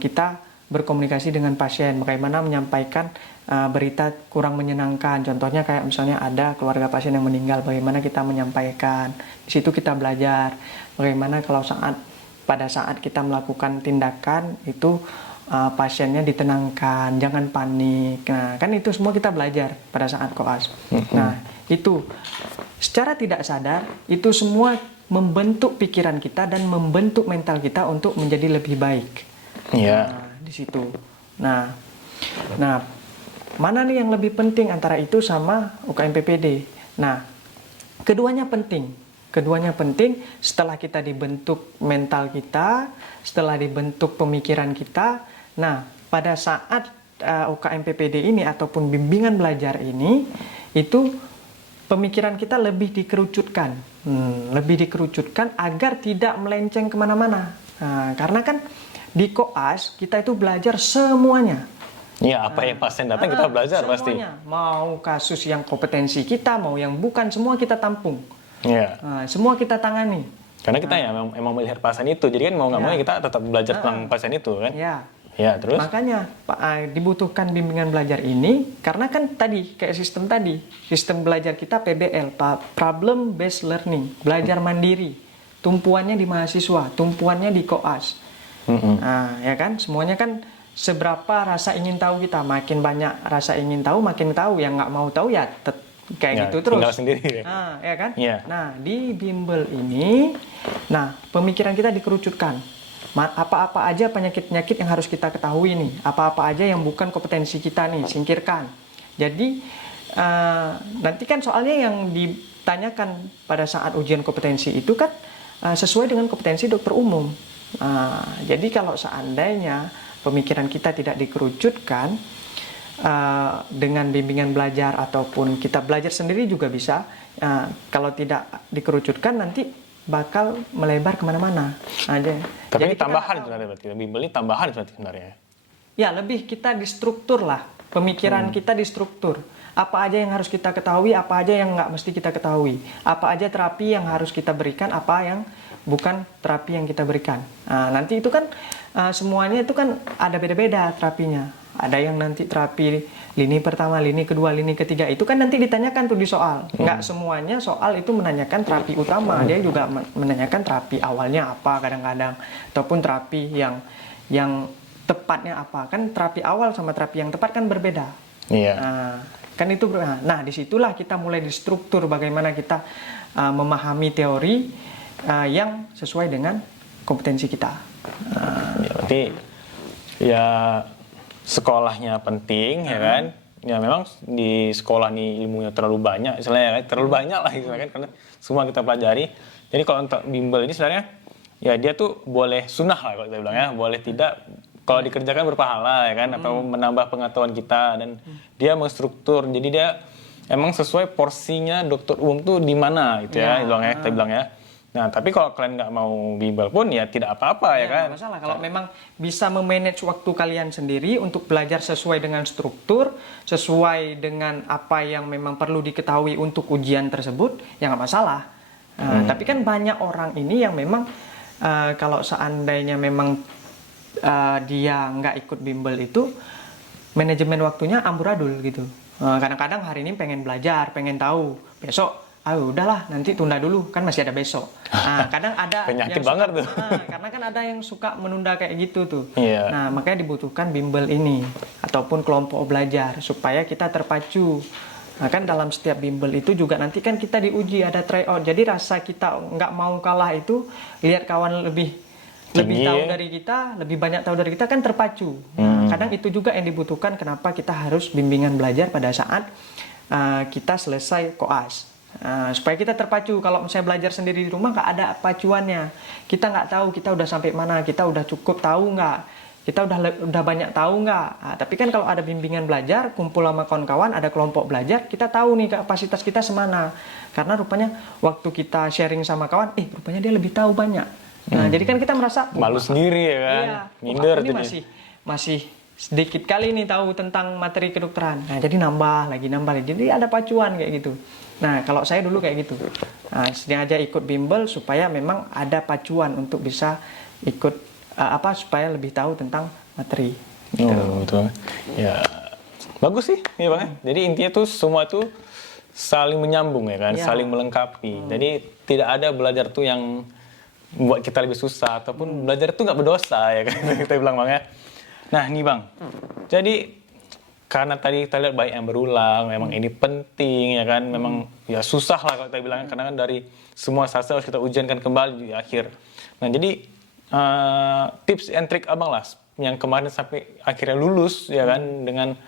kita berkomunikasi dengan pasien, bagaimana menyampaikan berita kurang menyenangkan. Contohnya kayak misalnya ada keluarga pasien yang meninggal, bagaimana kita menyampaikan. Di situ kita belajar bagaimana pada saat kita melakukan tindakan itu pasiennya ditenangkan, jangan panik. Nah, kan itu semua kita belajar pada saat koas. Nah, itu secara tidak sadar itu semua membentuk pikiran kita dan membentuk mental kita untuk menjadi lebih baik. Di situ. Nah, mana nih yang lebih penting antara itu sama UKM PPD? Nah, keduanya penting. Keduanya penting setelah kita dibentuk mental kita, setelah dibentuk pemikiran kita. Nah, pada saat UKM PPD ini ataupun bimbingan belajar ini itu pemikiran kita lebih dikerucutkan, agar tidak melenceng kemana-mana. Karena kan di koas kita itu belajar semuanya. Iya, apa yang pasien datang kita belajar semuanya. pasti. Mau kasus yang kompetensi kita, mau yang bukan, semua kita tampung. Semua kita tangani. Karena kita ya emang melihat pasien itu, jadi kan mau nggak mau kita tetap belajar tentang pasien itu kan. Ya, terus? Makanya dibutuhkan bimbingan belajar ini karena kan tadi kayak sistem belajar kita PBL, problem based learning, belajar mandiri. Tumpuannya di mahasiswa, tumpuannya di koas. Ya kan, semuanya kan seberapa rasa ingin tahu kita, makin banyak rasa ingin tahu, makin tahu. Yang nggak mau tahu ya kayak gitu terus. Tinggal sendiri. Ya kan? Nah, di bimbel ini, pemikiran kita dikerucutkan. Apa-apa aja penyakit-penyakit yang harus kita ketahui nih, apa-apa aja yang bukan kompetensi kita nih, singkirkan. Jadi nanti kan soalnya yang ditanyakan pada saat ujian kompetensi itu kan sesuai dengan kompetensi dokter umum. Jadi kalau seandainya pemikiran kita tidak dikerucutkan dengan bimbingan belajar ataupun kita belajar sendiri juga bisa, kalau tidak dikerucutkan nanti bakal melebar kemana-mana aja. Tapi ini tambahan sebenarnya berarti, bimbel ini tambahan sebenarnya. Ya, lebih kita distruktur lah, pemikiran kita distruktur. Apa aja yang harus kita ketahui, apa aja yang nggak mesti kita ketahui. Apa aja terapi yang harus kita berikan, apa yang bukan terapi yang kita berikan. Nanti itu kan semuanya itu kan ada beda-beda terapinya. Ada yang nanti terapi lini pertama, lini kedua, lini ketiga. Itu kan nanti ditanyakan tuh di soal. Nggak semuanya soal itu menanyakan terapi utama. Dia juga menanyakan terapi awalnya apa kadang-kadang. Ataupun terapi yang tepatnya apa. Kan terapi awal sama terapi yang tepat kan berbeda. Kan itu. Nah, disitulah kita mulai distruktur bagaimana kita memahami teori yang sesuai dengan kompetensi kita. Berarti ya sekolahnya penting ya kan. Ya memang di sekolah nih ilmunya terlalu banyak, istilahnya terlalu banyak lah istilahnya kan, karena semua kita pelajari. Jadi kalau untuk bimbel ini sebenarnya ya dia tuh boleh sunnah lah kalau kita bilang ya, boleh tidak kalau dikerjakan berpahala ya kan, atau menambah pengetahuan kita, dan dia menstruktur, jadi dia emang sesuai porsinya dokter umum tuh di mana gitu ya, kita bilang ya. Nah, tapi kalau kalian nggak mau bimbel pun ya tidak apa-apa ya kan. Nggak masalah kalau memang bisa memanage waktu kalian sendiri untuk belajar sesuai dengan struktur, sesuai dengan apa yang memang perlu diketahui untuk ujian tersebut, ya nggak masalah. Tapi kan banyak orang ini yang memang kalau seandainya memang dia nggak ikut bimbel itu, manajemen waktunya amburadul gitu. Kadang-kadang hari ini pengen belajar, pengen tahu, besok udahlah nanti tunda dulu, kan masih ada besok. Kadang ada penyakit yang banget tuh. karena kan ada yang suka menunda kayak gitu tuh. Iya. Nah, makanya dibutuhkan bimbel ini ataupun kelompok belajar supaya kita terpacu. Nah, kan dalam setiap bimbel itu juga nanti kan kita diuji, ada tryout. Jadi rasa kita nggak mau kalah itu, lihat kawan lebih tahu dari kita, lebih banyak tahu dari kita, kan terpacu. Nah, kadang itu juga yang dibutuhkan kenapa kita harus bimbingan belajar pada saat kita selesai koas. Supaya kita terpacu. Kalau misalnya belajar sendiri di rumah nggak ada pacuannya, kita nggak tahu kita udah sampai mana, kita udah cukup tahu nggak, kita udah banyak tahu nggak. Tapi kan kalau ada bimbingan belajar, kumpul sama kawan-kawan, ada kelompok belajar, kita tahu nih kapasitas kita semana. Karena rupanya waktu kita sharing sama kawan, rupanya dia lebih tahu banyak. Nah, jadi kan kita merasa malu sendiri ya kan, minder ini masih sedikit kali nih tahu tentang materi kedokteran. Nah, jadi nambah lagi. Jadi ada pacuan kayak gitu. Nah, kalau saya dulu kayak gitu. Nah, sengaja ikut bimbel supaya memang ada pacuan untuk bisa ikut supaya lebih tahu tentang materi. Betul. Ya, bagus sih, ya Bang. Jadi intinya tuh semua tuh saling menyambung ya kan, saling melengkapi. Jadi tidak ada belajar tuh yang buat kita lebih susah, ataupun belajar itu nggak berdosa ya kan, kita bilang Bang ya. Nah nih Bang, jadi karena tadi kita lihat banyak yang berulang, memang ini penting ya kan, memang ya susah lah kalau kita bilang, karena kan dari semua sastra harus kita ujiankan kembali di akhir. Nah jadi tips and trick Abang lah, yang kemarin sampai akhirnya lulus ya kan, dengan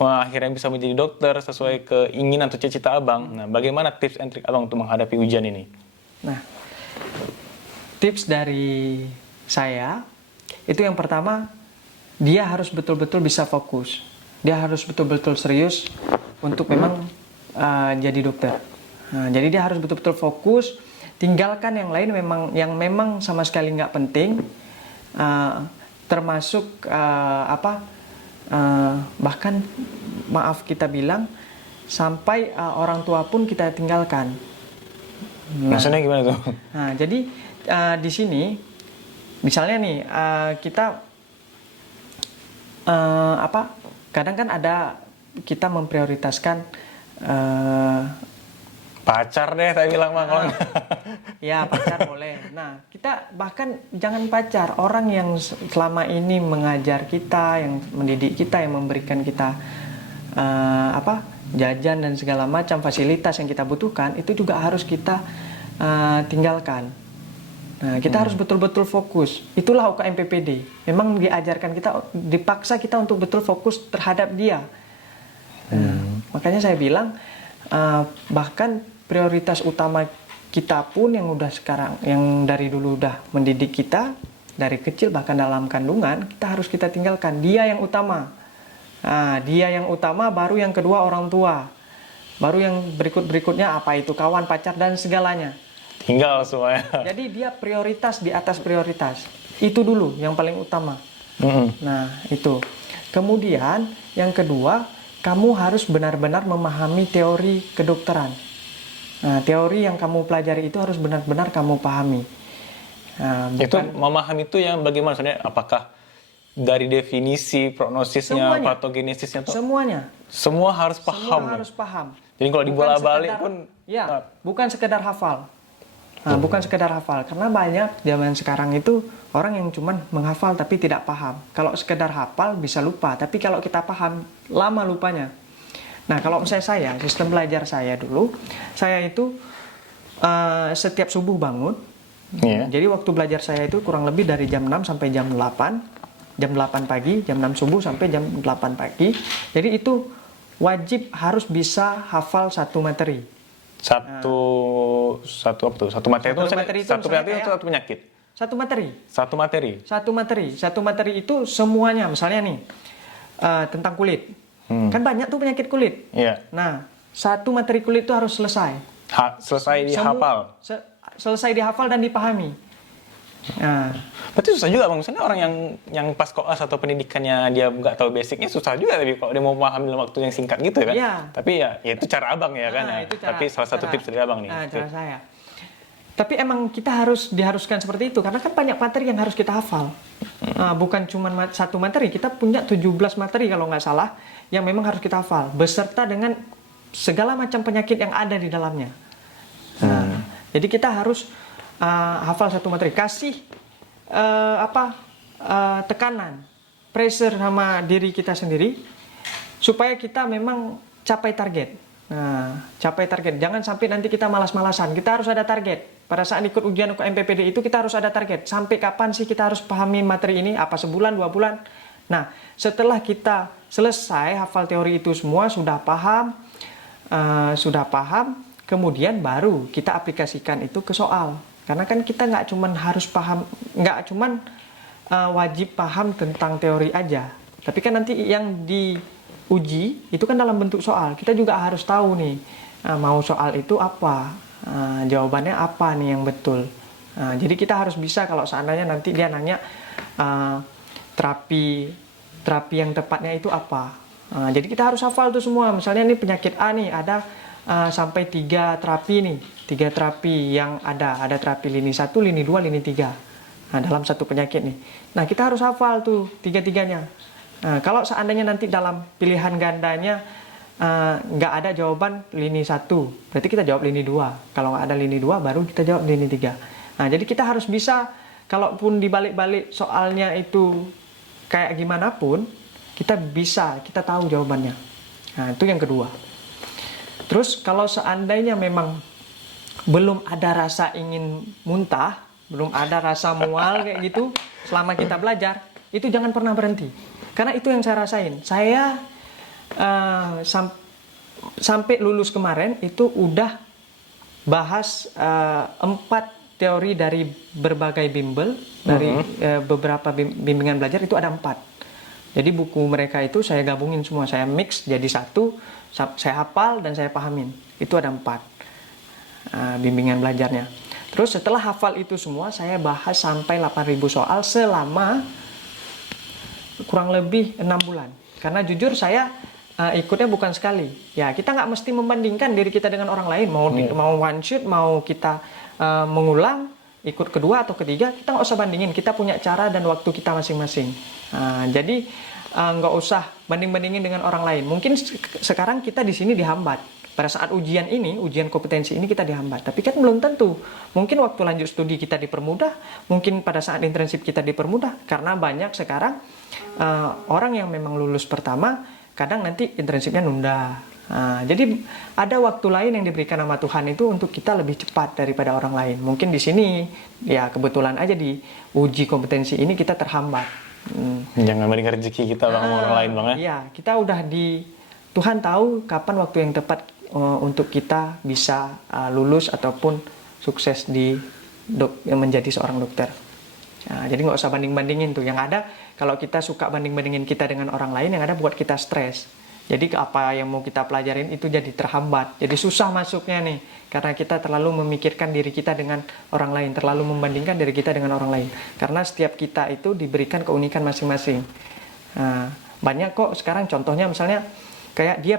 akhirnya bisa menjadi dokter sesuai keinginan atau cita-cita Abang. Nah bagaimana tips and trick Abang untuk menghadapi ujian ini? Nah, tips dari saya itu yang pertama, dia harus betul-betul bisa fokus, dia harus betul-betul serius untuk memang jadi dokter. Nah, jadi dia harus betul-betul fokus, tinggalkan yang lain yang memang sama sekali nggak penting, termasuk bahkan maaf kita bilang sampai orang tua pun kita tinggalkan. Maksudnya gimana tuh? Nah, jadi di sini misalnya nih kita kadang kan ada kita memprioritaskan pacar deh tadi bilang Bang. Ya pacar boleh. Nah, kita bahkan jangan pacar, orang yang selama ini mengajar kita, yang mendidik kita, yang memberikan kita jajan dan segala macam fasilitas yang kita butuhkan, itu juga harus kita tinggalkan. Nah, kita harus betul-betul fokus. Itulah UKM PPD. Memang diajarkan kita, dipaksa kita untuk betul fokus terhadap dia. Makanya saya bilang, bahkan prioritas utama kita pun yang udah sekarang, yang dari dulu udah mendidik kita, dari kecil bahkan dalam kandungan, kita tinggalkan. Dia yang utama. Nah, dia yang utama, baru yang kedua orang tua. Baru yang berikut-berikutnya apa itu kawan, pacar, dan segalanya. Tinggal semuanya. Jadi dia prioritas di atas prioritas. Itu dulu yang paling utama. Nah, itu. Kemudian yang kedua, kamu harus benar-benar memahami teori kedokteran. Nah, teori yang kamu pelajari itu harus benar-benar kamu pahami. Nah, itu memahami itu yang bagaimana sebenarnya? Apakah dari definisi prognosisnya, patogenesisnya, semuanya. Semua harus paham. Semua harus paham. Jadi kalau dibola-balik pun bukan sekedar hafal. Nah, bukan sekedar hafal, karena banyak zaman sekarang itu orang yang cuman menghafal tapi tidak paham. Kalau sekedar hafal bisa lupa, tapi kalau kita paham, lama lupanya. Nah, kalau misalnya saya, sistem belajar saya dulu, saya itu setiap subuh bangun. Jadi waktu belajar saya itu kurang lebih dari jam 6 sampai jam 8. Jam 8 pagi, jam 6 subuh sampai jam 8 pagi. Jadi itu wajib harus bisa hafal satu materi. Satu materi itu satu penyakit. satu materi. Satu materi. Satu materi itu semuanya, misalnya nih tentang kulit. Kan banyak tuh penyakit kulit. Iya. Nah, satu materi kulit itu harus selesai. Selesai dihafal. Selesai dihafal dan dipahami. Nah, Berarti susah juga bang, misalnya orang yang pas koas atau pendidikannya dia nggak tahu basicnya susah juga, tapi kalau dia mau paham dalam waktu yang singkat gitu kan. Iya. Tapi ya itu cara abang ya kan. Itu Tapi salah satu tips dari abang nih. Cara saya. Tapi emang kita diharuskan seperti itu karena kan banyak materi yang harus kita hafal. Bukan cuma satu materi, kita punya 17 materi kalau nggak salah yang memang harus kita hafal beserta dengan segala macam penyakit yang ada di dalamnya. Jadi kita harus hafal satu materi, kasih tekanan, pressure sama diri kita sendiri supaya kita memang capai target. Nah, capai target. Jangan sampai nanti kita malas-malasan. Kita harus ada target. Pada saat ikut ujian UKMPPD itu kita harus ada target. Sampai kapan sih kita harus pahami materi ini? Apa sebulan, 2 bulan? Nah, setelah kita selesai hafal teori itu semua, sudah paham, kemudian baru kita aplikasikan itu ke soal. Karena kan kita nggak cuman harus paham, nggak cuman wajib paham tentang teori aja. Tapi kan nanti yang diuji itu kan dalam bentuk soal. Kita juga harus tahu nih, mau soal itu apa, jawabannya apa nih yang betul. Jadi kita harus bisa kalau seandainya nanti dia nanya terapi yang tepatnya itu apa. Jadi kita harus hafal itu semua. Misalnya ini penyakit A nih ada sampai 3 terapi nih. 3 terapi yang ada terapi lini 1, lini 2, lini 3. Nah, dalam satu penyakit nih. Nah, kita harus hafal tuh 3-3-nya. Nah, kalau seandainya nanti dalam pilihan gandanya nggak ada jawaban lini 1, berarti kita jawab lini 2. Kalau nggak ada lini 2, baru kita jawab lini 3. Nah, jadi kita harus bisa, kalaupun dibalik-balik soalnya itu kayak gimana pun, kita tahu jawabannya. Nah, itu yang kedua. Terus kalau seandainya memang belum ada rasa ingin muntah, belum ada rasa mual kayak gitu, selama kita belajar, itu jangan pernah berhenti. Karena itu yang saya rasain. Saya sampai lulus kemarin itu udah bahas 4 teori dari berbagai bimbel, dari beberapa bimbingan belajar itu ada 4. Jadi buku mereka itu saya gabungin semua, saya mix jadi satu, saya hafal dan saya pahamin. Itu ada 4 bimbingan belajarnya. Terus setelah hafal itu semua, saya bahas sampai 8.000 soal selama kurang lebih 6 bulan. Karena jujur saya ikutnya bukan sekali. Ya kita nggak mesti membandingkan diri kita dengan orang lain. Mau one shot, mau kita mengulang, ikut kedua atau ketiga, kita nggak usah bandingin. Kita punya cara dan waktu kita masing-masing. Jadi nggak usah banding-bandingin dengan orang lain. Mungkin sekarang kita di sini dihambat. Pada saat ujian ini, ujian kompetensi ini kita dihambat. Tapi kan belum tentu. Mungkin waktu lanjut studi kita dipermudah, mungkin pada saat internship kita dipermudah. Karena banyak sekarang orang yang memang lulus pertama, kadang nanti internshipnya nunda. Jadi ada waktu lain yang diberikan sama Tuhan itu untuk kita lebih cepat daripada orang lain. Mungkin di sini, ya kebetulan aja di uji kompetensi ini kita terhambat. Jangan bandingkan rezeki kita sama orang lain bang ya. Iya, kita udah Tuhan tahu kapan waktu yang tepat untuk kita bisa lulus ataupun sukses menjadi seorang dokter. Jadi nggak usah banding-bandingin tuh. Yang ada kalau kita suka banding-bandingin kita dengan orang lain, yang ada buat kita stres. Jadi apa yang mau kita pelajarin itu jadi terhambat. Jadi susah masuknya nih. Karena kita terlalu memikirkan diri kita dengan orang lain. Terlalu membandingkan diri kita dengan orang lain. Karena setiap kita itu diberikan keunikan masing-masing. Banyak kok sekarang contohnya misalnya kayak dia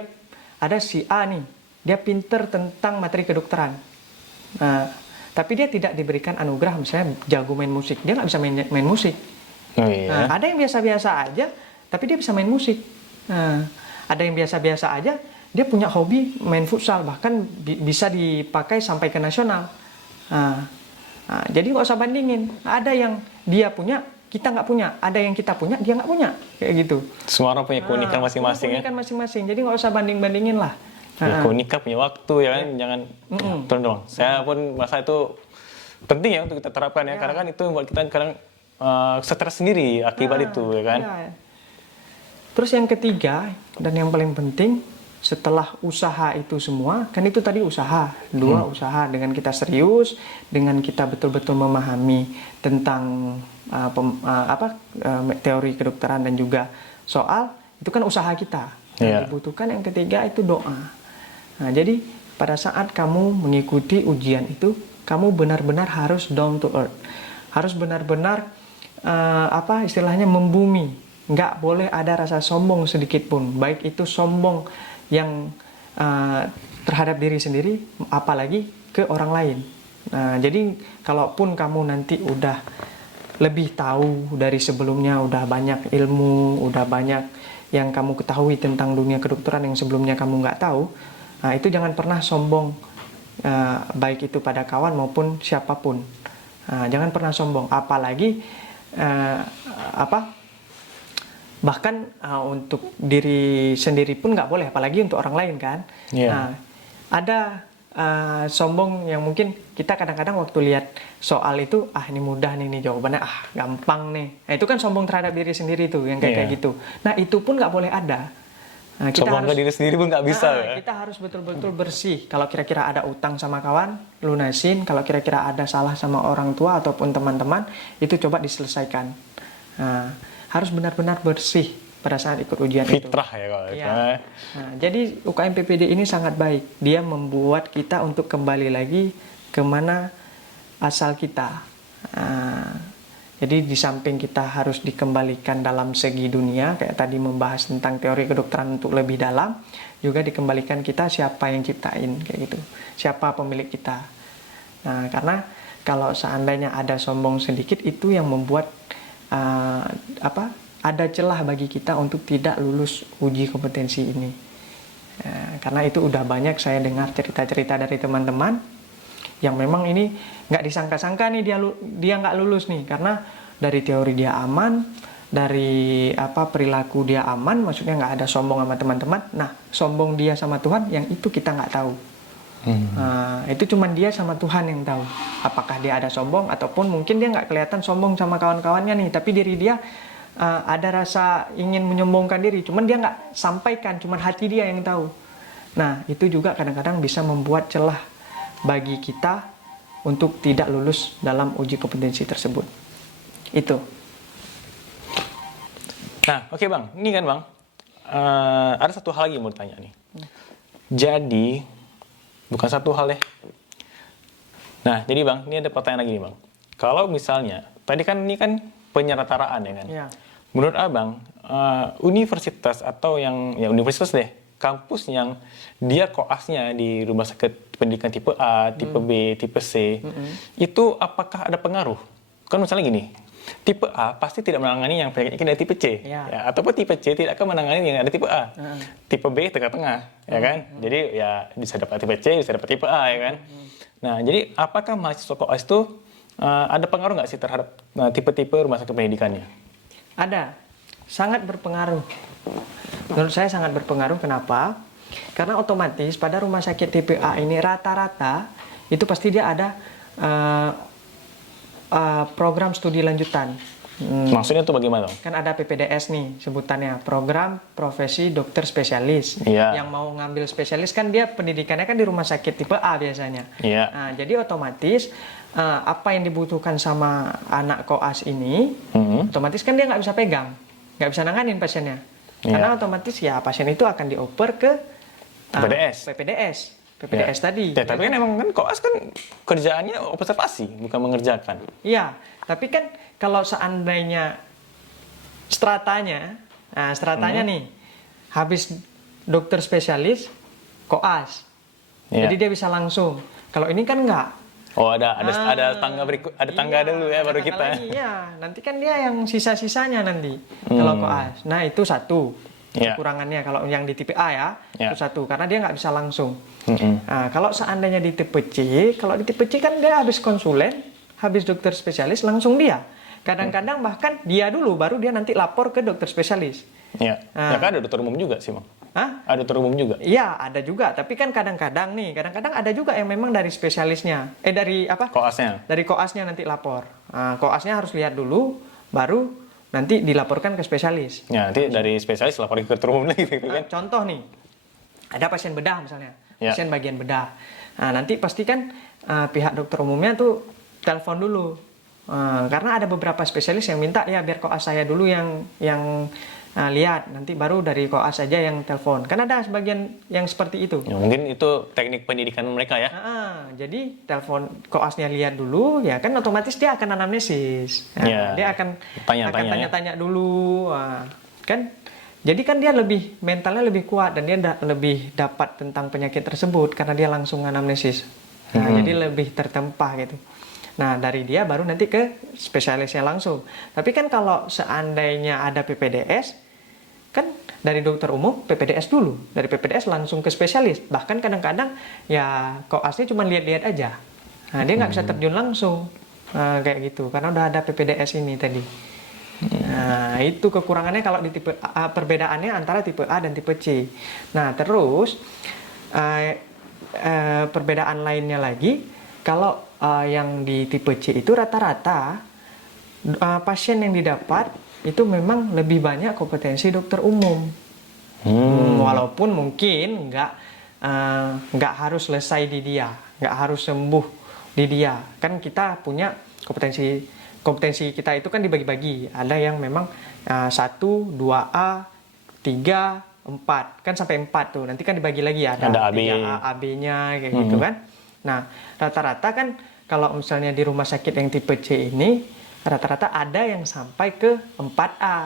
ada si A nih. Dia pinter tentang materi kedokteran. Tapi dia tidak diberikan anugerah misalnya jago main musik. Dia nggak bisa main musik. Oh, iya. Ada yang biasa-biasa aja, tapi dia bisa main musik. Ada yang biasa-biasa aja, dia punya hobi main futsal, bahkan bisa dipakai sampai ke nasional. Jadi nggak usah bandingin. Ada yang dia punya, kita nggak punya. Ada yang kita punya, dia nggak punya. Kayak gitu. Semua orang punya keunikan masing-masing ya. Keunikan masing-masing. Jadi nggak usah banding-bandingin lah. Keunikan punya waktu ya kan, jangan turun dong. Saya pun merasa itu penting ya untuk kita terapkan ya, karena kan itu buat kita kadang stres sendiri akibat itu ya kan. Terus yang ketiga dan yang paling penting, setelah usaha itu semua, kan itu tadi usaha, dua usaha, dengan kita serius, dengan kita betul-betul memahami tentang teori kedokteran dan juga soal, itu kan usaha kita. Yang dibutuhkan yang ketiga itu doa. Nah, jadi pada saat kamu mengikuti ujian itu, kamu benar-benar harus down to earth, harus benar-benar istilahnya membumi, nggak boleh ada rasa sombong sedikit pun, baik itu sombong yang terhadap diri sendiri, apalagi ke orang lain. Nah, jadi kalaupun kamu nanti udah lebih tahu dari sebelumnya, udah banyak ilmu, udah banyak yang kamu ketahui tentang dunia kedokteran yang sebelumnya kamu nggak tahu, nah itu jangan pernah sombong, baik itu pada kawan maupun siapapun. Nah, jangan pernah sombong, apalagi bahkan untuk diri sendiri pun nggak boleh, apalagi untuk orang lain kan. Nah, ada sombong yang mungkin kita kadang-kadang waktu lihat soal itu, ini mudah nih jawabannya, gampang nih. Nah, itu kan sombong terhadap diri sendiri tuh, yang kayak gitu. Nah, itu pun nggak boleh ada. Nah, kita sombong ke diri sendiri pun nggak bisa. Kita harus betul-betul bersih. Kalau kira-kira ada utang sama kawan, lunasin. Kalau kira-kira ada salah sama orang tua ataupun teman-teman, itu coba diselesaikan. Nah, harus benar-benar bersih pada saat ikut ujian itu. Fitrah ya kalau itu. Nah, jadi UKM PPD ini sangat baik. Dia membuat kita untuk kembali lagi kemana asal kita. Jadi di samping kita harus dikembalikan dalam segi dunia, kayak tadi membahas tentang teori kedokteran untuk lebih dalam, juga dikembalikan kita siapa yang ciptain, kayak gitu. Siapa pemilik kita. Nah, karena kalau seandainya ada sombong sedikit, itu yang membuat ada celah bagi kita untuk tidak lulus uji kompetensi ini. Karena itu udah banyak saya dengar cerita-cerita dari teman-teman yang memang ini nggak disangka-sangka nih dia nggak lulus nih, karena dari teori dia aman, dari perilaku dia aman, maksudnya nggak ada sombong sama teman-teman. Nah, sombong dia sama Tuhan, yang itu kita nggak tahu. Itu cuma dia sama Tuhan yang tahu. Apakah dia ada sombong, ataupun mungkin dia nggak kelihatan sombong sama kawan-kawannya nih, tapi diri dia ada rasa ingin menyombongkan diri, cuman dia nggak sampaikan, cuman hati dia yang tahu. Nah, itu juga kadang-kadang bisa membuat celah bagi kita untuk tidak lulus dalam uji kompetensi tersebut. Itu. Nah, oke Bang, ini kan Bang, ada satu hal lagi yang mau ditanya nih. Jadi, bukan satu hal deh. Nah, jadi Bang, ini ada pertanyaan lagi nih Bang. Kalau misalnya, tadi kan ini kan penyerataan ya kan? Ya. Menurut Abang, universitas atau universitas deh, kampus yang dia koasnya di rumah sakit pendidikan tipe A, tipe B, tipe C, itu apakah ada pengaruh? Kan misalnya gini, tipe A pasti tidak menangani yang penyakit dari tipe C, ya, ataupun tipe C tidak akan menangani yang ada tipe A. Tipe B tengah-tengah, ya kan? Jadi ya bisa dapat tipe C, bisa dapat tipe A, ya kan? Nah, jadi apakah mahasiswa koas itu ada pengaruh nggak sih terhadap tipe-tipe rumah sakit pendidikannya? Ada, sangat berpengaruh. Menurut saya sangat berpengaruh. Kenapa? Karena otomatis pada rumah sakit tipe A ini rata-rata itu pasti dia ada program studi lanjutan. Maksudnya itu bagaimana? Kan ada PPDS nih sebutannya, program profesi dokter spesialis. Yang mau ngambil spesialis kan dia pendidikannya kan di rumah sakit tipe A biasanya. Nah, jadi otomatis apa yang dibutuhkan sama anak koas ini, otomatis kan dia nggak bisa pegang, nggak bisa nanganin pasiennya. Karena otomatis ya pasien itu akan dioper ke PPDS tadi. Ya, tapi kan emang kan koas kan kerjaannya observasi, bukan mengerjakan. Iya, tapi kan kalau seandainya stratanya nih habis dokter spesialis koas, jadi dia bisa langsung. Kalau ini kan enggak. Oh, ada tangga berikut, ada tangga dulu ya baru kita. Iya, nanti kan dia yang sisa-sisanya nanti kalau koas. Nah, itu satu kekurangannya kalau yang di tipe A ya, itu satu, karena dia nggak bisa langsung. Nah, kalau seandainya di tipe C, kalau di tipe C kan dia habis konsulen, habis dokter spesialis langsung dia. Kadang-kadang bahkan dia dulu, baru dia nanti lapor ke dokter spesialis. Ya kan ada dokter umum juga sih, Bang. Ada dokter umum juga? Iya, ada juga. Tapi kan kadang-kadang ada juga yang memang dari spesialisnya. Dari apa? Koasnya? Dari koasnya nanti lapor. Nah, koasnya harus lihat dulu, baru nanti dilaporkan ke spesialis. Ya, nanti dari spesialis lapor ke dokter umum lagi gitu kan? Contoh nih, ada pasien bedah misalnya, Ya. pasien bagian bedah. Nah, nanti pasti kan pihak dokter umumnya tuh telepon dulu. Karena ada beberapa spesialis yang minta ya biar koas saya dulu yang lihat, nanti baru dari koas saja yang telepon. Kan ada sebagian yang seperti itu. Ya, mungkin itu teknik pendidikan mereka ya. Jadi telepon koasnya lihat dulu, ya kan otomatis dia akan anamnesis. Ya. Dia akan Tanya-tanya ya. tanya-tanya dulu, kan. Jadi kan dia lebih mentalnya lebih kuat dan dia lebih dapat tentang penyakit tersebut karena dia langsung anamnesis. Jadi lebih tertempah gitu. Nah, dari dia baru nanti ke spesialisnya langsung. Tapi kan kalau seandainya ada PPDS, kan dari dokter umum PPDS dulu, dari PPDS langsung ke spesialis. Bahkan kadang-kadang ya koasnya cuma lihat-lihat aja. Nah, dia nggak bisa terjun langsung kayak gitu karena udah ada PPDS ini tadi. Nah, itu kekurangannya kalau di tipe A, perbedaannya antara tipe A dan tipe C. Nah, terus perbedaan lainnya lagi, kalau yang di tipe C itu rata-rata pasien yang didapat itu memang lebih banyak kompetensi dokter umum. Walaupun mungkin nggak harus selesai di dia, nggak harus sembuh di dia. Kan kita punya kompetensi kita itu kan dibagi-bagi. Ada yang memang 1, 2A, 3, 4. Kan sampai 4 tuh. Nanti kan dibagi lagi ya. Ada AB. 3A, AB-nya kayak gitu kan. Nah, rata-rata kan kalau misalnya di rumah sakit yang tipe C ini, rata-rata ada yang sampai ke 4A.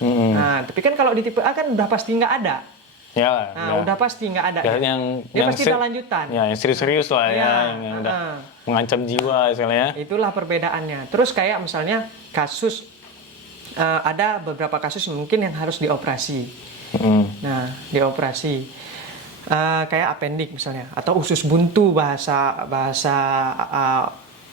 Nah, tapi kan kalau di tipe A kan udah pasti nggak ada. Ya, Nah, udah pasti nggak ada. Dia pasti udah lanjutan. Ya, yang serius-serius lah ya, yang udah mengancam jiwa misalnya. Itulah perbedaannya. Terus kayak misalnya kasus, ada beberapa kasus mungkin yang harus dioperasi. Nah, dioperasi kayak appendix misalnya, atau usus buntu bahasa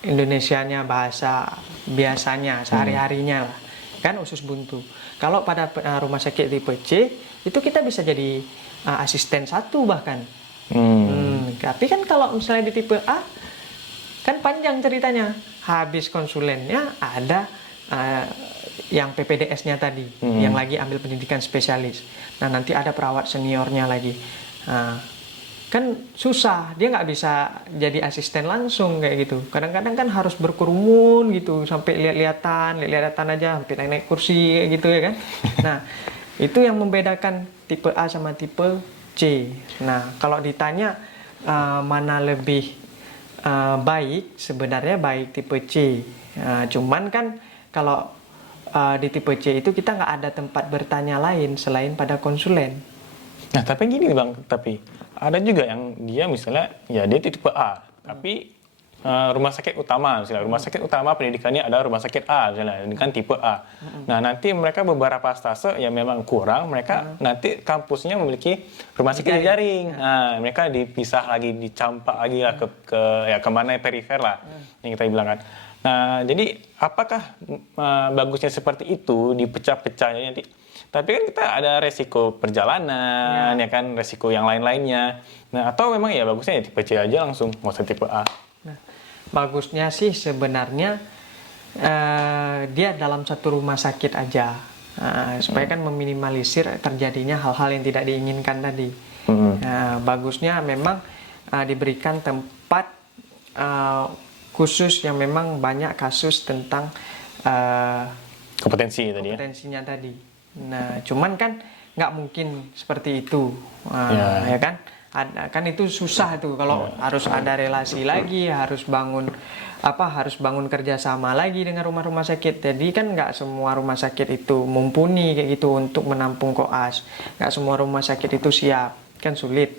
Indonesianya, bahasa biasanya sehari-harinya lah, kan usus buntu. Kalau pada rumah sakit tipe C itu kita bisa jadi asisten 1 bahkan. Tapi kan kalau misalnya di tipe A kan panjang ceritanya. Habis konsulennya ada yang PPDS-nya tadi, yang lagi ambil pendidikan spesialis. Nah, nanti ada perawat seniornya lagi. Kan susah, dia nggak bisa jadi asisten langsung kayak gitu. Kadang-kadang kan harus berkerumun gitu, sampai lihat-lihatan aja, sampai naik kursi kayak gitu ya kan. Nah, itu yang membedakan tipe A sama tipe C. Nah, kalau ditanya mana lebih baik, sebenarnya baik tipe C. Cuman kan kalau di tipe C itu kita nggak ada tempat bertanya lain selain pada konsulen. Nah, tapi gini Bang, tapi ada juga yang dia misalnya, ya dia tipe A, tapi rumah sakit utama misalnya, rumah sakit utama pendidikannya ada rumah sakit A misalnya, ini kan tipe A. Nah, nanti mereka beberapa stase yang memang kurang, mereka nanti kampusnya memiliki rumah sakit jaring. Nah, mereka dipisah lagi, dicampak lagi lah ke kemana perifer lah, yang kita bilang kan. Nah, jadi apakah bagusnya seperti itu, dipecah-pecahnya nanti? Tapi kan kita ada resiko perjalanan, ya kan, resiko yang lain-lainnya. Nah, atau memang ya bagusnya ya tipe C aja langsung, nggak usah tipe A. Nah, bagusnya sih sebenarnya dia dalam satu rumah sakit aja, supaya kan meminimalisir terjadinya hal-hal yang tidak diinginkan tadi. Bagusnya memang diberikan tempat khusus yang memang banyak kasus tentang kompetensinya tadi. Nah, cuman kan nggak mungkin seperti itu, ya kan? Kan itu susah tuh kalau harus ada relasi lagi, harus bangun kerjasama lagi dengan rumah-rumah sakit. Jadi kan nggak semua rumah sakit itu mumpuni kayak gitu untuk menampung koas. Nggak semua rumah sakit itu siap, kan sulit.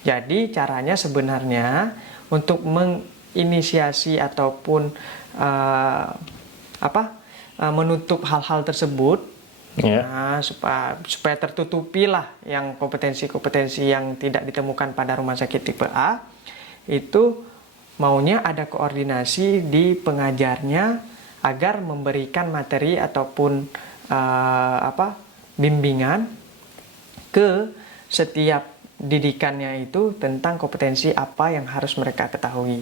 Jadi caranya sebenarnya untuk menginisiasi ataupun menutup hal-hal tersebut. Nah, supaya tertutupi lah yang kompetensi-kompetensi yang tidak ditemukan pada rumah sakit tipe A, itu maunya ada koordinasi di pengajarnya agar memberikan materi ataupun bimbingan ke setiap didikannya itu tentang kompetensi apa yang harus mereka ketahui.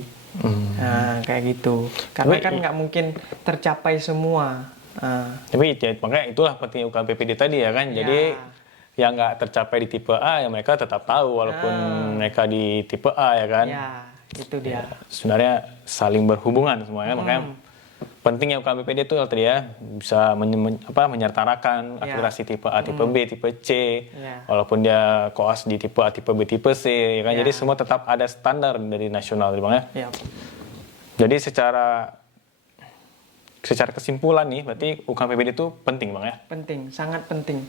Nah, kayak gitu. Karena kan nggak mungkin tercapai semua. Tapi ya, makanya itulah pentingnya UKPPD tadi ya kan. Jadi yang nggak tercapai di tipe A ya mereka tetap tahu walaupun mereka di tipe A ya kan. Ya, itu dia. Sebenarnya saling berhubungan semuanya, makanya pentingnya UKMPPD itu tadi ya bisa menyertakan aspirasi tipe A, tipe B, tipe C, walaupun dia koas di tipe A, tipe B, tipe C, ya kan. Jadi semua tetap ada standar dari nasional, bang ya. Jadi secara kesimpulan nih, berarti UKMPPD itu penting, bang ya? Penting, sangat penting.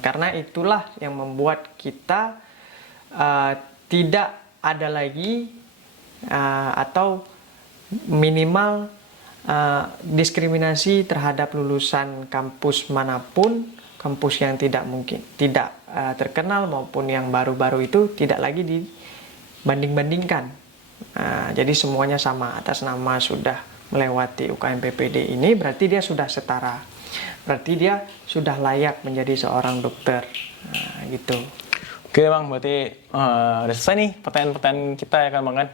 Karena itulah yang membuat kita tidak ada lagi atau minimal diskriminasi terhadap lulusan kampus manapun, kampus yang tidak terkenal maupun yang baru-baru itu tidak lagi dibanding-bandingkan. Jadi semuanya sama atas nama sudah melewati UKMPPD ini, berarti dia sudah setara, berarti dia sudah layak menjadi seorang dokter, gitu. Oke bang, berarti udah selesai nih pertanyaan-pertanyaan kita ya kan bang kan?